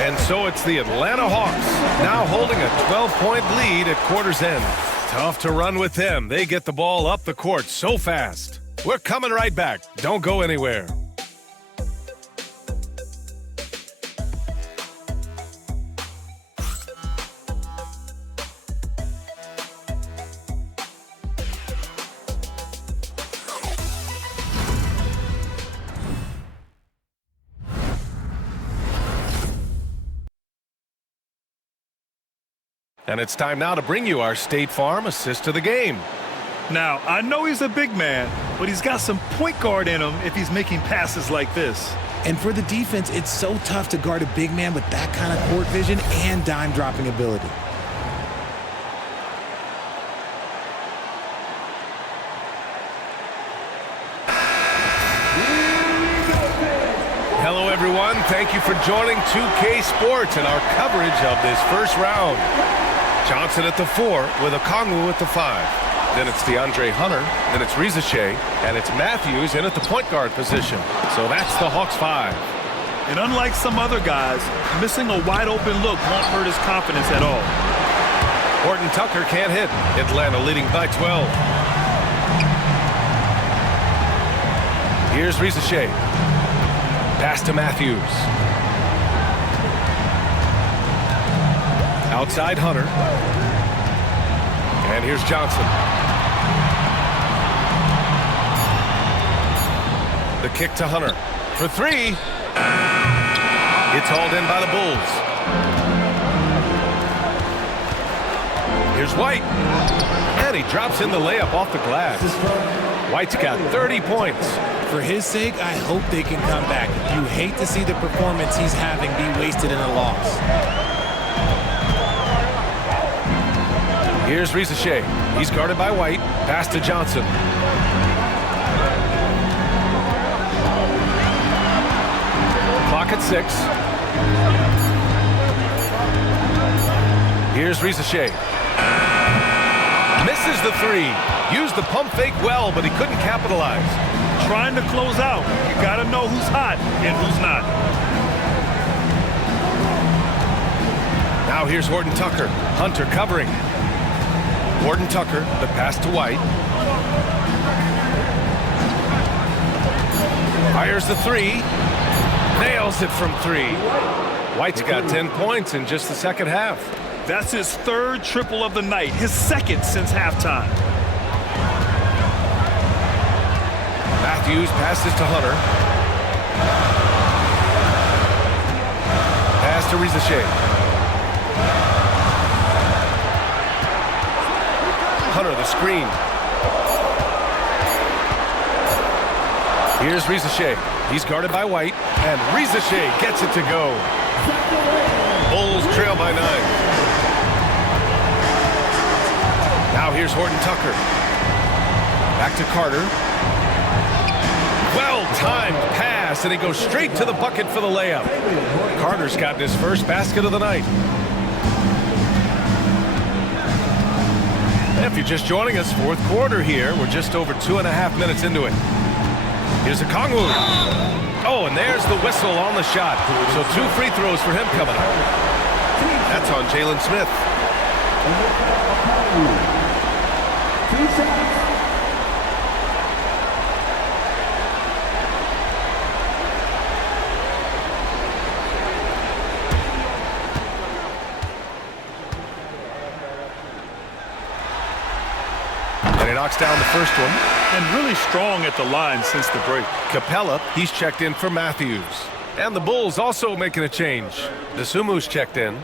And so it's the Atlanta Hawks, now holding a 12-point lead at quarter's end. Tough to run with them. They get the ball up the court so fast. We're coming right back. Don't go anywhere. And it's time now to bring you our State Farm assist to the game. Now, I know he's a big man, but he's got some point guard in him if he's making passes like this. And for the defense, it's so tough to guard a big man with that kind of court vision and dime dropping ability. Hello, everyone. Thank you for joining 2K Sports and our coverage of this first round. Johnson at the 4 with Okongwu at the 5. Then it's DeAndre Hunter, then it's Rizachet, and it's Matthews in at the point guard position. So that's the Hawks 5. And unlike some other guys, missing a wide-open look won't hurt his confidence at all. Horton Tucker can't hit. Atlanta leading by 12. Here's Rizachet. Pass to Matthews. Outside Hunter. And here's Johnson. The kick to Hunter for 3. It's hauled in by the Bulls. Here's White. And he drops in the layup off the glass. White's got 30 points. For his sake, I hope they can come back. You hate to see the performance he's having be wasted in a loss. Here's Rizachet. He's guarded by White. Pass to Johnson. Clock at 6. Here's Rizachet. Misses the 3. Used the pump fake well, but he couldn't capitalize. Trying to close out. You got to know who's hot and who's not. Now here's Horton Tucker. Hunter covering. Horton Tucker, the pass to White. Fires the 3. Nails it from 3. White's got 10 points in just the second half. That's his 3rd triple of the night, his 2nd since halftime. Matthews passes to Hunter. Pass to Rizachet. Hunter the screen. Here's Rizachet. He's guarded by White, and Rizachet gets it to go. Bulls trail by 9. Now here's Horton Tucker. Back to Carter. Well-timed pass, and he goes straight to the bucket for the layup. Carter's gotten his first basket of the night. If you're just joining us, 4th quarter here. We're just over 2.5 minutes into it. Here's Okongwu. Oh, and there's the whistle on the shot. So 2 free throws for him coming up. That's on Jalen Smith. 2 shots. And he knocks down the first one. And really strong at the line since the break. Capella, he's checked in for Matthews. And the Bulls also making a change. Desumu's checked in.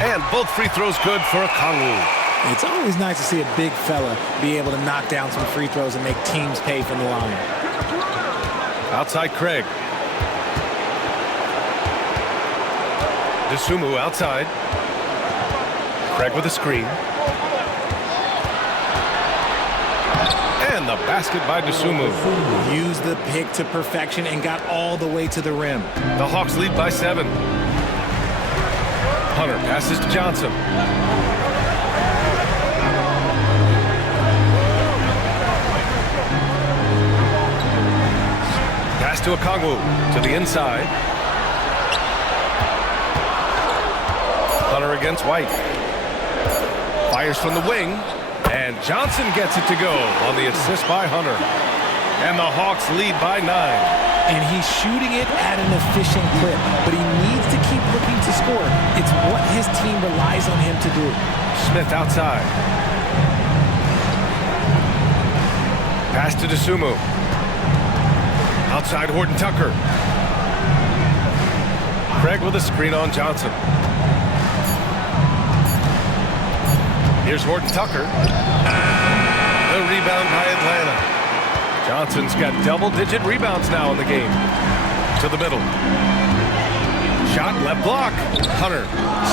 And both free throws good for Okongwu. It's always nice to see a big fella be able to knock down some free throws and make teams pay from the line. Outside Craig. Dosunmu outside. Craig with a screen. And the basket by Dosunmu. Used the pick to perfection and got all the way to the rim. The Hawks lead by 7. Hunter passes to Johnson. Pass to Okongwu to the inside. Hunter against White. Fires from the wing. And Johnson gets it to go on the assist by Hunter. And the Hawks lead by 9. And he's shooting it at an efficient clip, but he needs to keep looking to score. It's what his team relies on him to do. Smith outside. Pass to Dosunmu. Outside Horton Tucker. Craig with a screen on Johnson. Here's Horton Tucker. The rebound by Atlanta. Johnson's got double-digit rebounds now in the game. To the middle. Shot left block. Hunter.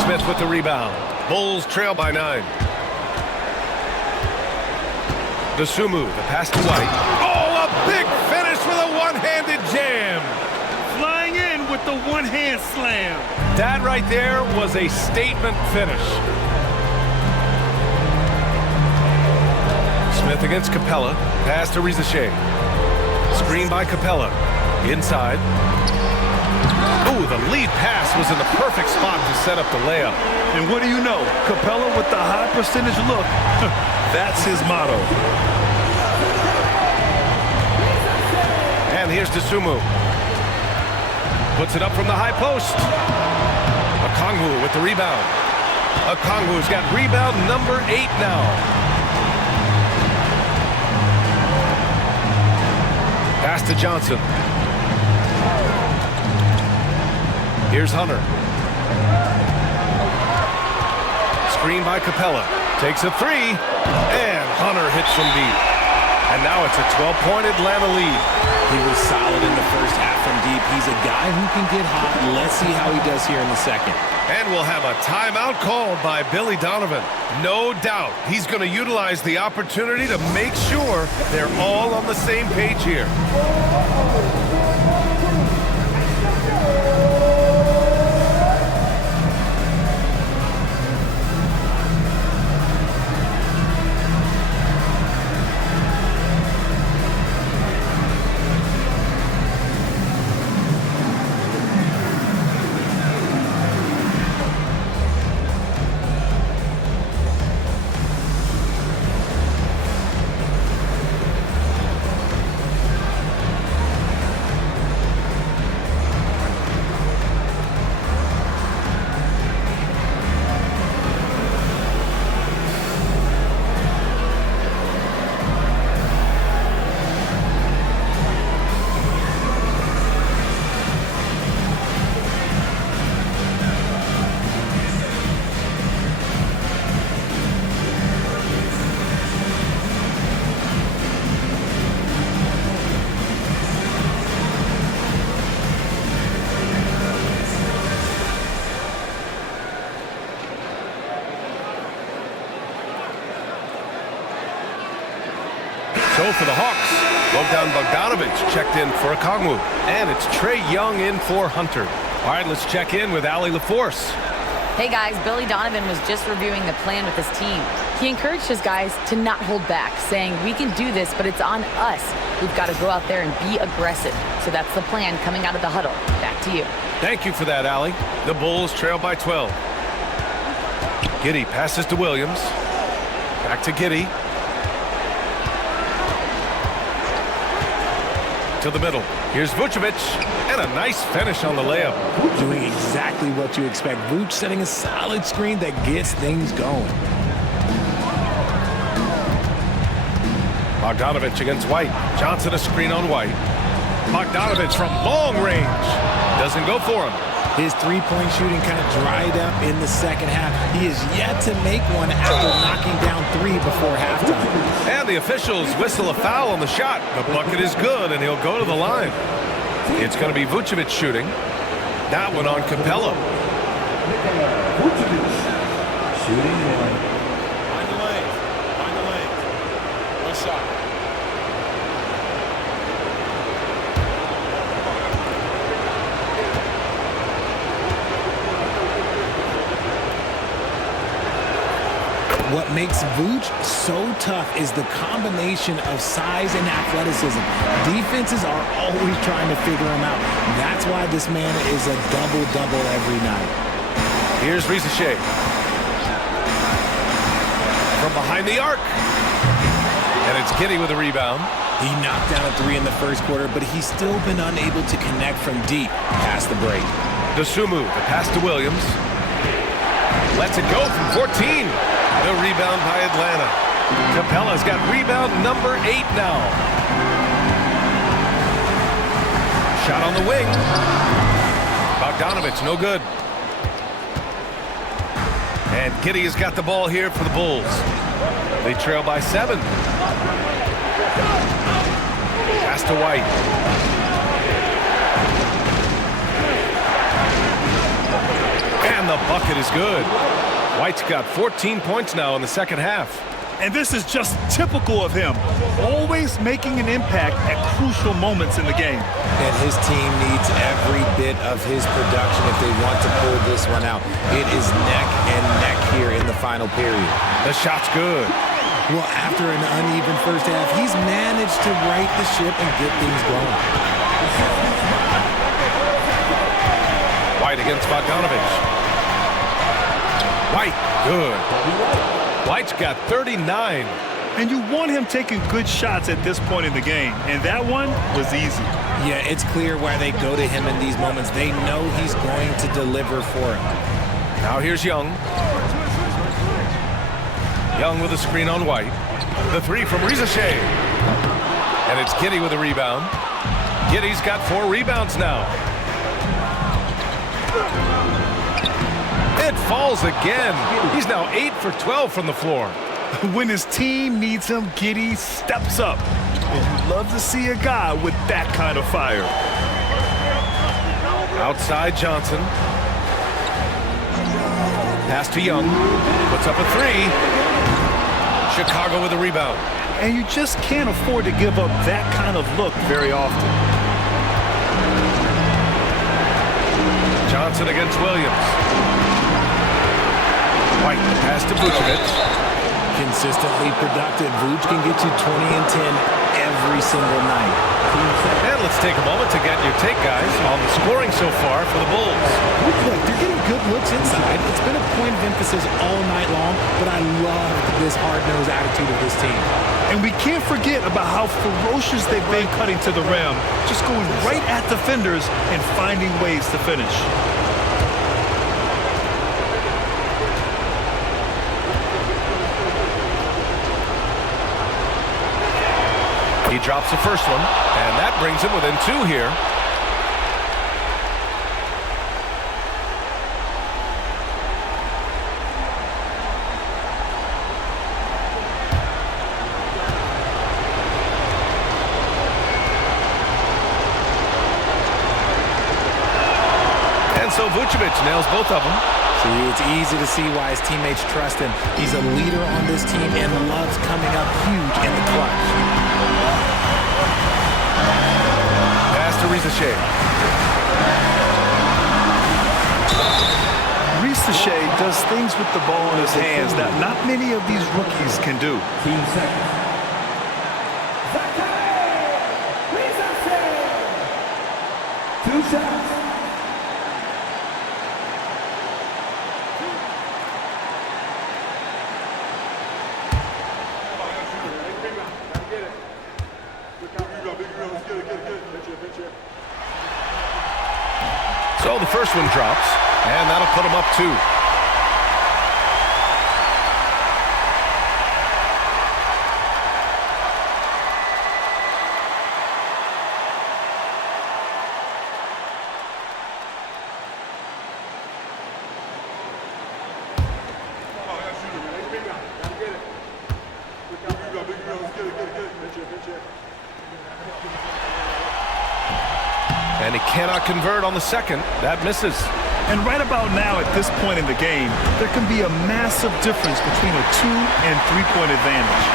Smith with the rebound. Bulls trail by 9. Dosunmu, the pass to White. Oh, a big finish with a one-handed jam. Flying in with the one-hand slam. That right there was a statement finish. Smith against Capella. Pass to Rizachet. Screen by Capella. Inside. Ooh, the lead pass was in the perfect spot to set up the layup. And what do you know? Capella with the high percentage look. That's his motto. And here's Dosunmu. Puts it up from the high post. Okongwu with the rebound. Okongwu's got rebound number 8 now. Pass to Johnson. Here's Hunter. Screen by Capella. Takes a 3. And Hunter hits from deep. And now it's a 12-point Atlanta lead. He was solid in the first half from deep. He's a guy who can get hot. Let's see how he does here in the second. And we'll have a timeout called by Billy Donovan. No doubt he's going to utilize the opportunity to make sure they're all on the same page here. So for the Hawks, Bogdan Bogdanovic checked in for Okongwu. And it's Trae Young in for Hunter. All right, let's check in with Allie LaForce. Hey guys, Billy Donovan was just reviewing the plan with his team. He encouraged his guys to not hold back, saying, we can do this, but it's on us. We've got to go out there and be aggressive. So that's the plan coming out of the huddle. Back to you. Thank you for that, Allie. The Bulls trail by 12. Giddey passes to Williams. Back to Giddey. To the middle. Here's Vucevic, and a nice finish on the layup. Doing exactly what you expect. Vuce setting a solid screen that gets things going. Bogdanovic against White. Johnson a screen on White. Bogdanovic from long range. Doesn't go for him. His three-point shooting kind of dried up in the second half. He is yet to make one after knocking down 3 before halftime. And the officials whistle a foul on the shot. The bucket is good, and he'll go to the line. It's going to be Vucevic shooting. That one on Capella. Vucevic shooting one. Find the lane. Find the lane. One shot. What makes Vooch so tough is the combination of size and athleticism. Defenses are always trying to figure him out. That's why this man is a double-double every night. Here's Rizachet. From behind the arc. And it's Giddey with a rebound. He knocked down a 3 in the first quarter, but he's still been unable to connect from deep past the break. Dosunmu, the pass to Williams. Lets it go from 14. The rebound by Atlanta. Capella's got rebound number 8 now. Shot on the wing. Bogdanovich, no good. And Giddey has got the ball here for the Bulls. They trail by 7. Pass to White. And the bucket is good. White's got 14 points now in the second half. And this is just typical of him, always making an impact at crucial moments in the game. And his team needs every bit of his production if they want to pull this one out. It is neck and neck here in the final period. The shot's good. Well, after an uneven first half, he's managed to right the ship and get things going. White against Bogdanovich. White, good. White's got 39. And you want him taking good shots at this point in the game. And that one was easy. Yeah, it's clear why they go to him in these moments. They know he's going to deliver for him. Now here's Young. Young with a screen on White. The 3 from Rizashé. And it's Giddey with a rebound. Giddey's got 4 rebounds now. It falls again. He's now 8 for 12 from the floor. When his team needs him, Giddey steps up. And you love to see a guy with that kind of fire. Outside Johnson. Pass to Young. Puts up a 3. Chicago with a rebound. And you just can't afford to give up that kind of look very often. Johnson against Williams. White, pass to Vucevic. Consistently productive. Vuce can get you 20 and 10 every single night. And let's take a moment to get your take, guys, on the scoring so far for the Bulls. Look, they're getting good looks inside. It's been a point of emphasis all night long, but I love this hard-nosed attitude of this team. And we can't forget about how ferocious they've been cutting to the rim, just going right at defenders and finding ways to finish. He drops the first one, and that brings him within 2 here. And so Vucevic nails both of them. See, it's easy to see why his teammates trust him. He's a leader on this team and loves coming up huge in the clutch. Pass to Rizashé. Rizashé does things with the ball in his hands that not many of these rookies can do. 15 seconds. 2 shots. So the first one drops, and that'll put him up 2. And he cannot convert on the second. That misses. And right about now, at this point in the game, there can be a massive difference between a 2- and 3-point advantage.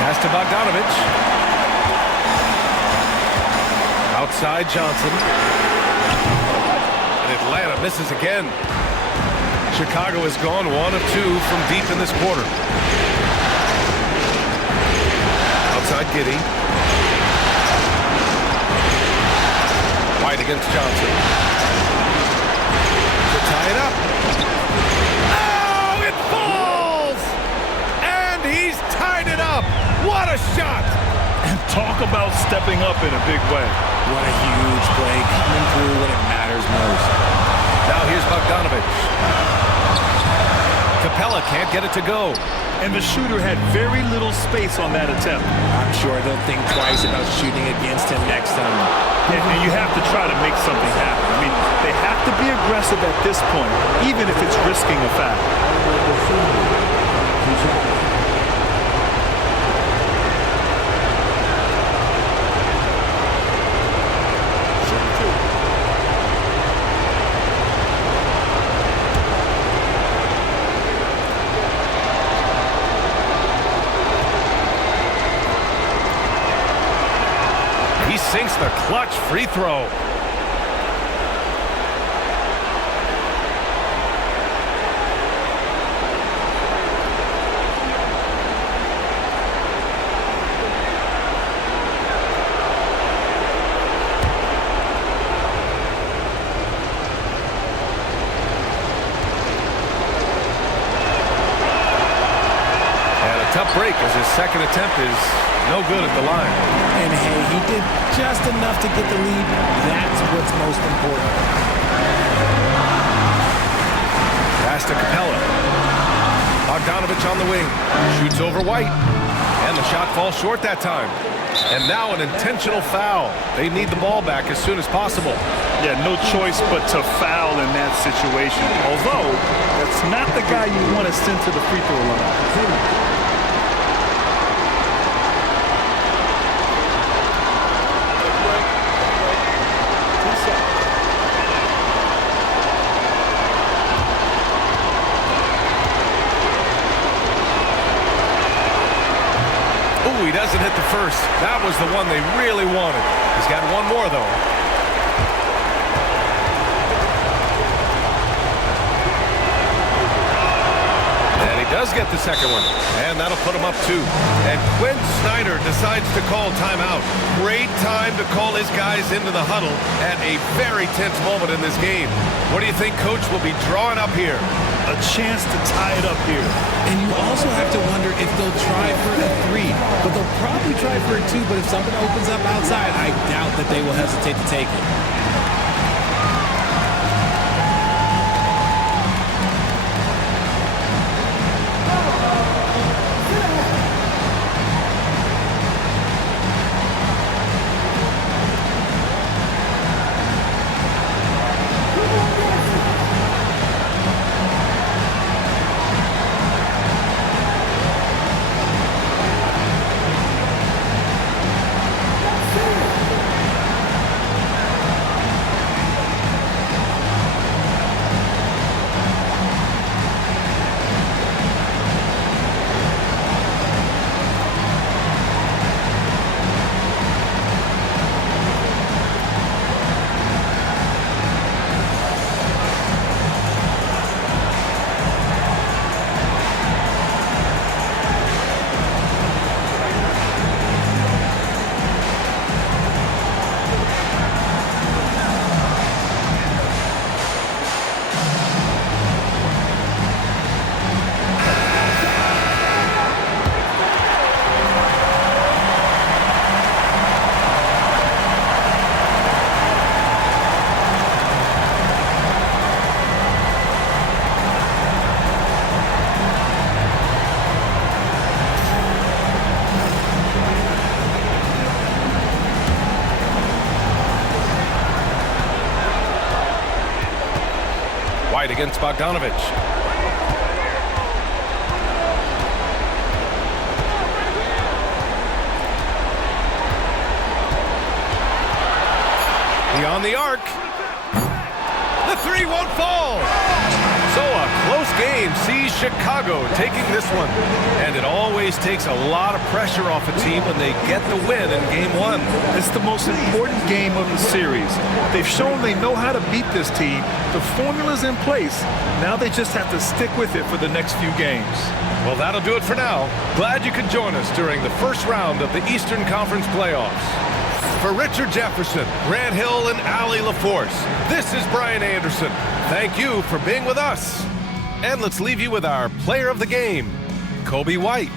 Pass to Bogdanovich. Outside Johnson. And Atlanta misses again. Chicago has gone 1 of 2 from deep in this quarter. Outside Giddey. White against Johnson. To tie it up. Oh, it falls! And he's tied it up. What a shot! And talk about stepping up in a big way. What a huge play coming through when it matters most. Now here's Bogdanovich. Capella can't get it to go. And the shooter had very little space on that attempt. I'm sure they'll think twice about shooting against him next time. And you have to try to make something happen. I mean, they have to be aggressive at this point, even if it's risking a foul. Sinks the clutch free throw. And a tough break as his second attempt is no good at the line. And hey, he did just enough to get the lead. That's what's most important. Pass to Capella. Bogdanovich on the wing. Shoots over White. And the shot falls short that time. And now an intentional foul. They need the ball back as soon as possible. Yeah, no choice but to foul in that situation. Although, that's not the guy you want to send to the free throw line. He doesn't hit the first. That was the one they really wanted. He's got one more, though. And he does get the second one. And that'll put him up 2. And Quinn Snyder decides to call timeout. Great time to call his guys into the huddle at a very tense moment in this game. What do you think Coach will be drawing up here? A chance to tie it up here. And you also have to wonder if they'll try for a 3. But they'll probably try for a 2. But if something opens up outside, I doubt that they will hesitate to take it. White against Bogdanovich. Beyond the arc. The 3 won't fall. So a close game sees Chicago taking this one. And it always takes a lot of pressure off a team when they get the win in Game 1. It's the most important game of the series. They've shown they know how to beat this team. The formula's in place. Now they just have to stick with it for the next few games. Well, that'll do it for now. Glad you could join us during the first round of the Eastern Conference playoffs. For Richard Jefferson, Grant Hill, and Allie LaForce, this is Brian Anderson. Thank you for being with us. And let's leave you with our player of the game, Kobe White.